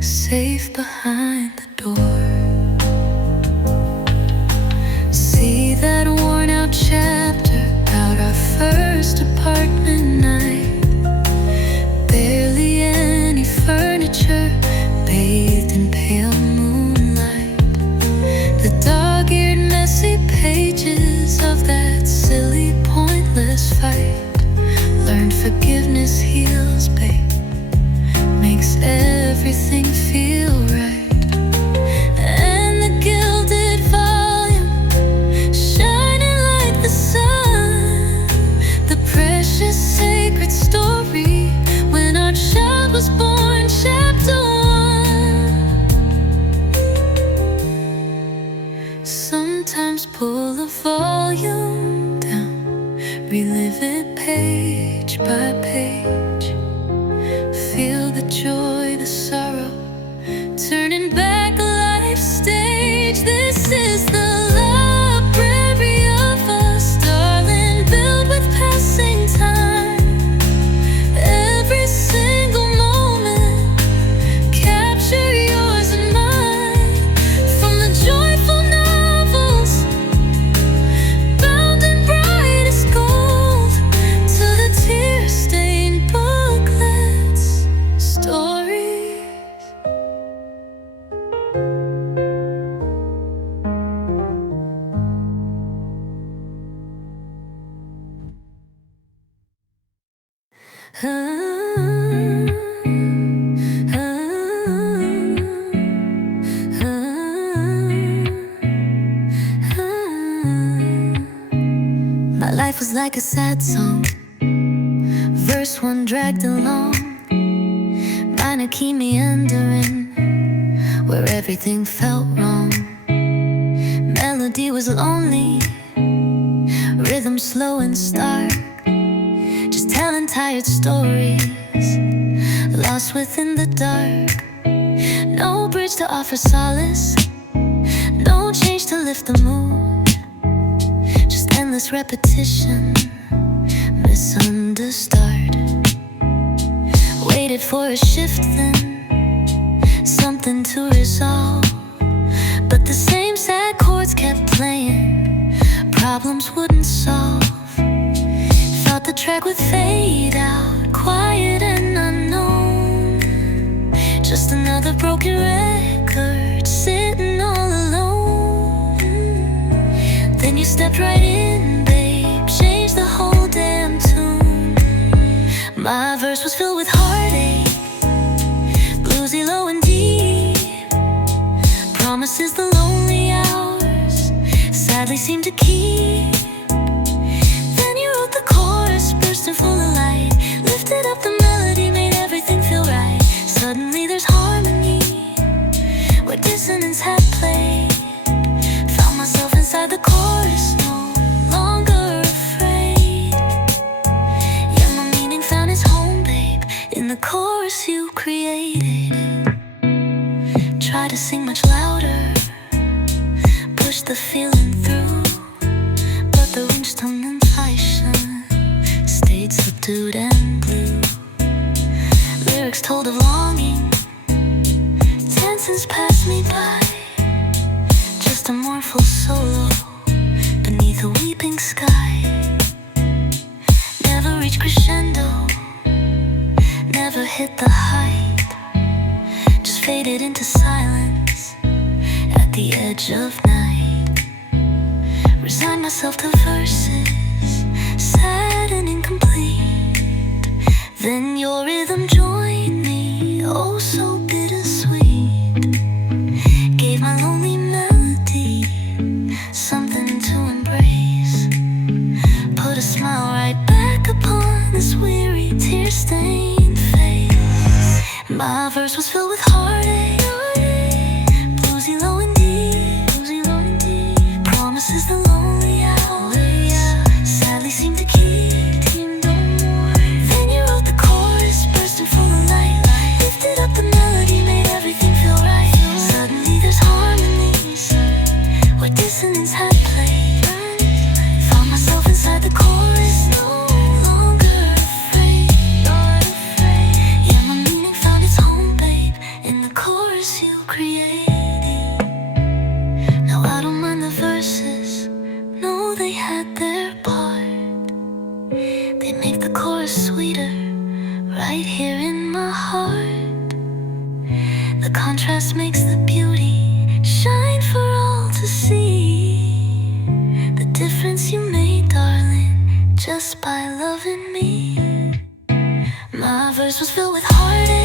safe behind the door. See that worn-out chapter about our first apartment night. Barely any furniture, bathed in pale moonlight. The dog-eared messy pages of that silly pointless fight. Learned forgiveness heals, babe, makes everything feel Just pull the volume down, relive it page by page. Feel the joy, the sorrow, turning back life's stage. This is the library of us, darling, built with passing time. Every single moment, capture yours and mine. From the joyful novels, bound in brightest gold, to the tear-stained booklets, stories. My life was like a sad song, verse one dragged along, minor key meandering, where everything felt wrong. Melody was lonely, rhythm slow and stark, just telling tired stories, lost within the dark. No bridge to offer solace, no change to lift the mood, just endless repetition, misunderstood. Waited for a shift then, something to resolve, but the same sad chords kept playing, problems wouldn't solve. Thought the track would fade out, quiet and unknown, just another broken record, sitting all alone. Then you stepped right in, babe, changed the whole damn tune. My verse was filled with heartache, bluesy low and deep, promises the lonely hours sadly seem to keep. Then you wrote the chorus, bursting full of light, lifted up the melody, made everything feel right. Suddenly there's harmony where dissonance had played. Found myself inside the chorus, no longer afraid. Yeah, my meaning found its home, babe, in the chorus you created. Try to sing much louder, push the feeling through, but the Instrumentation stayed subdued and blue. Lyrics told of longing, tenses passed me by, just a mournful solo beneath a weeping sky. Never reached crescendo, never hit the height, just faded into silence at the edge of night. Resigned myself to verses, sad and incomplete. Then your rhythm joined me, oh so bittersweet. Gave my lonely melody something to embrace, put a smile right back upon this weary, tear-stained face. My verse was filled with heartache, bluesy low and deep, promises the lonely hours sadly seem to keep. Then you wrote the chorus, bursting full of light, lifted up the melody, made everything feel right. Suddenly there's harmony where dissonance had played. Found myself inside the chorus, no longer afraid. Yeah, my meaning found its home, babe, in the chorus you created. Now I don't mind the verses, no, they had their part. They make the chorus sweeter, right here in my heart. The contrast makes the beauty shine for all to see. The difference you made, darling, just by loving me. My verse was filled with heartache,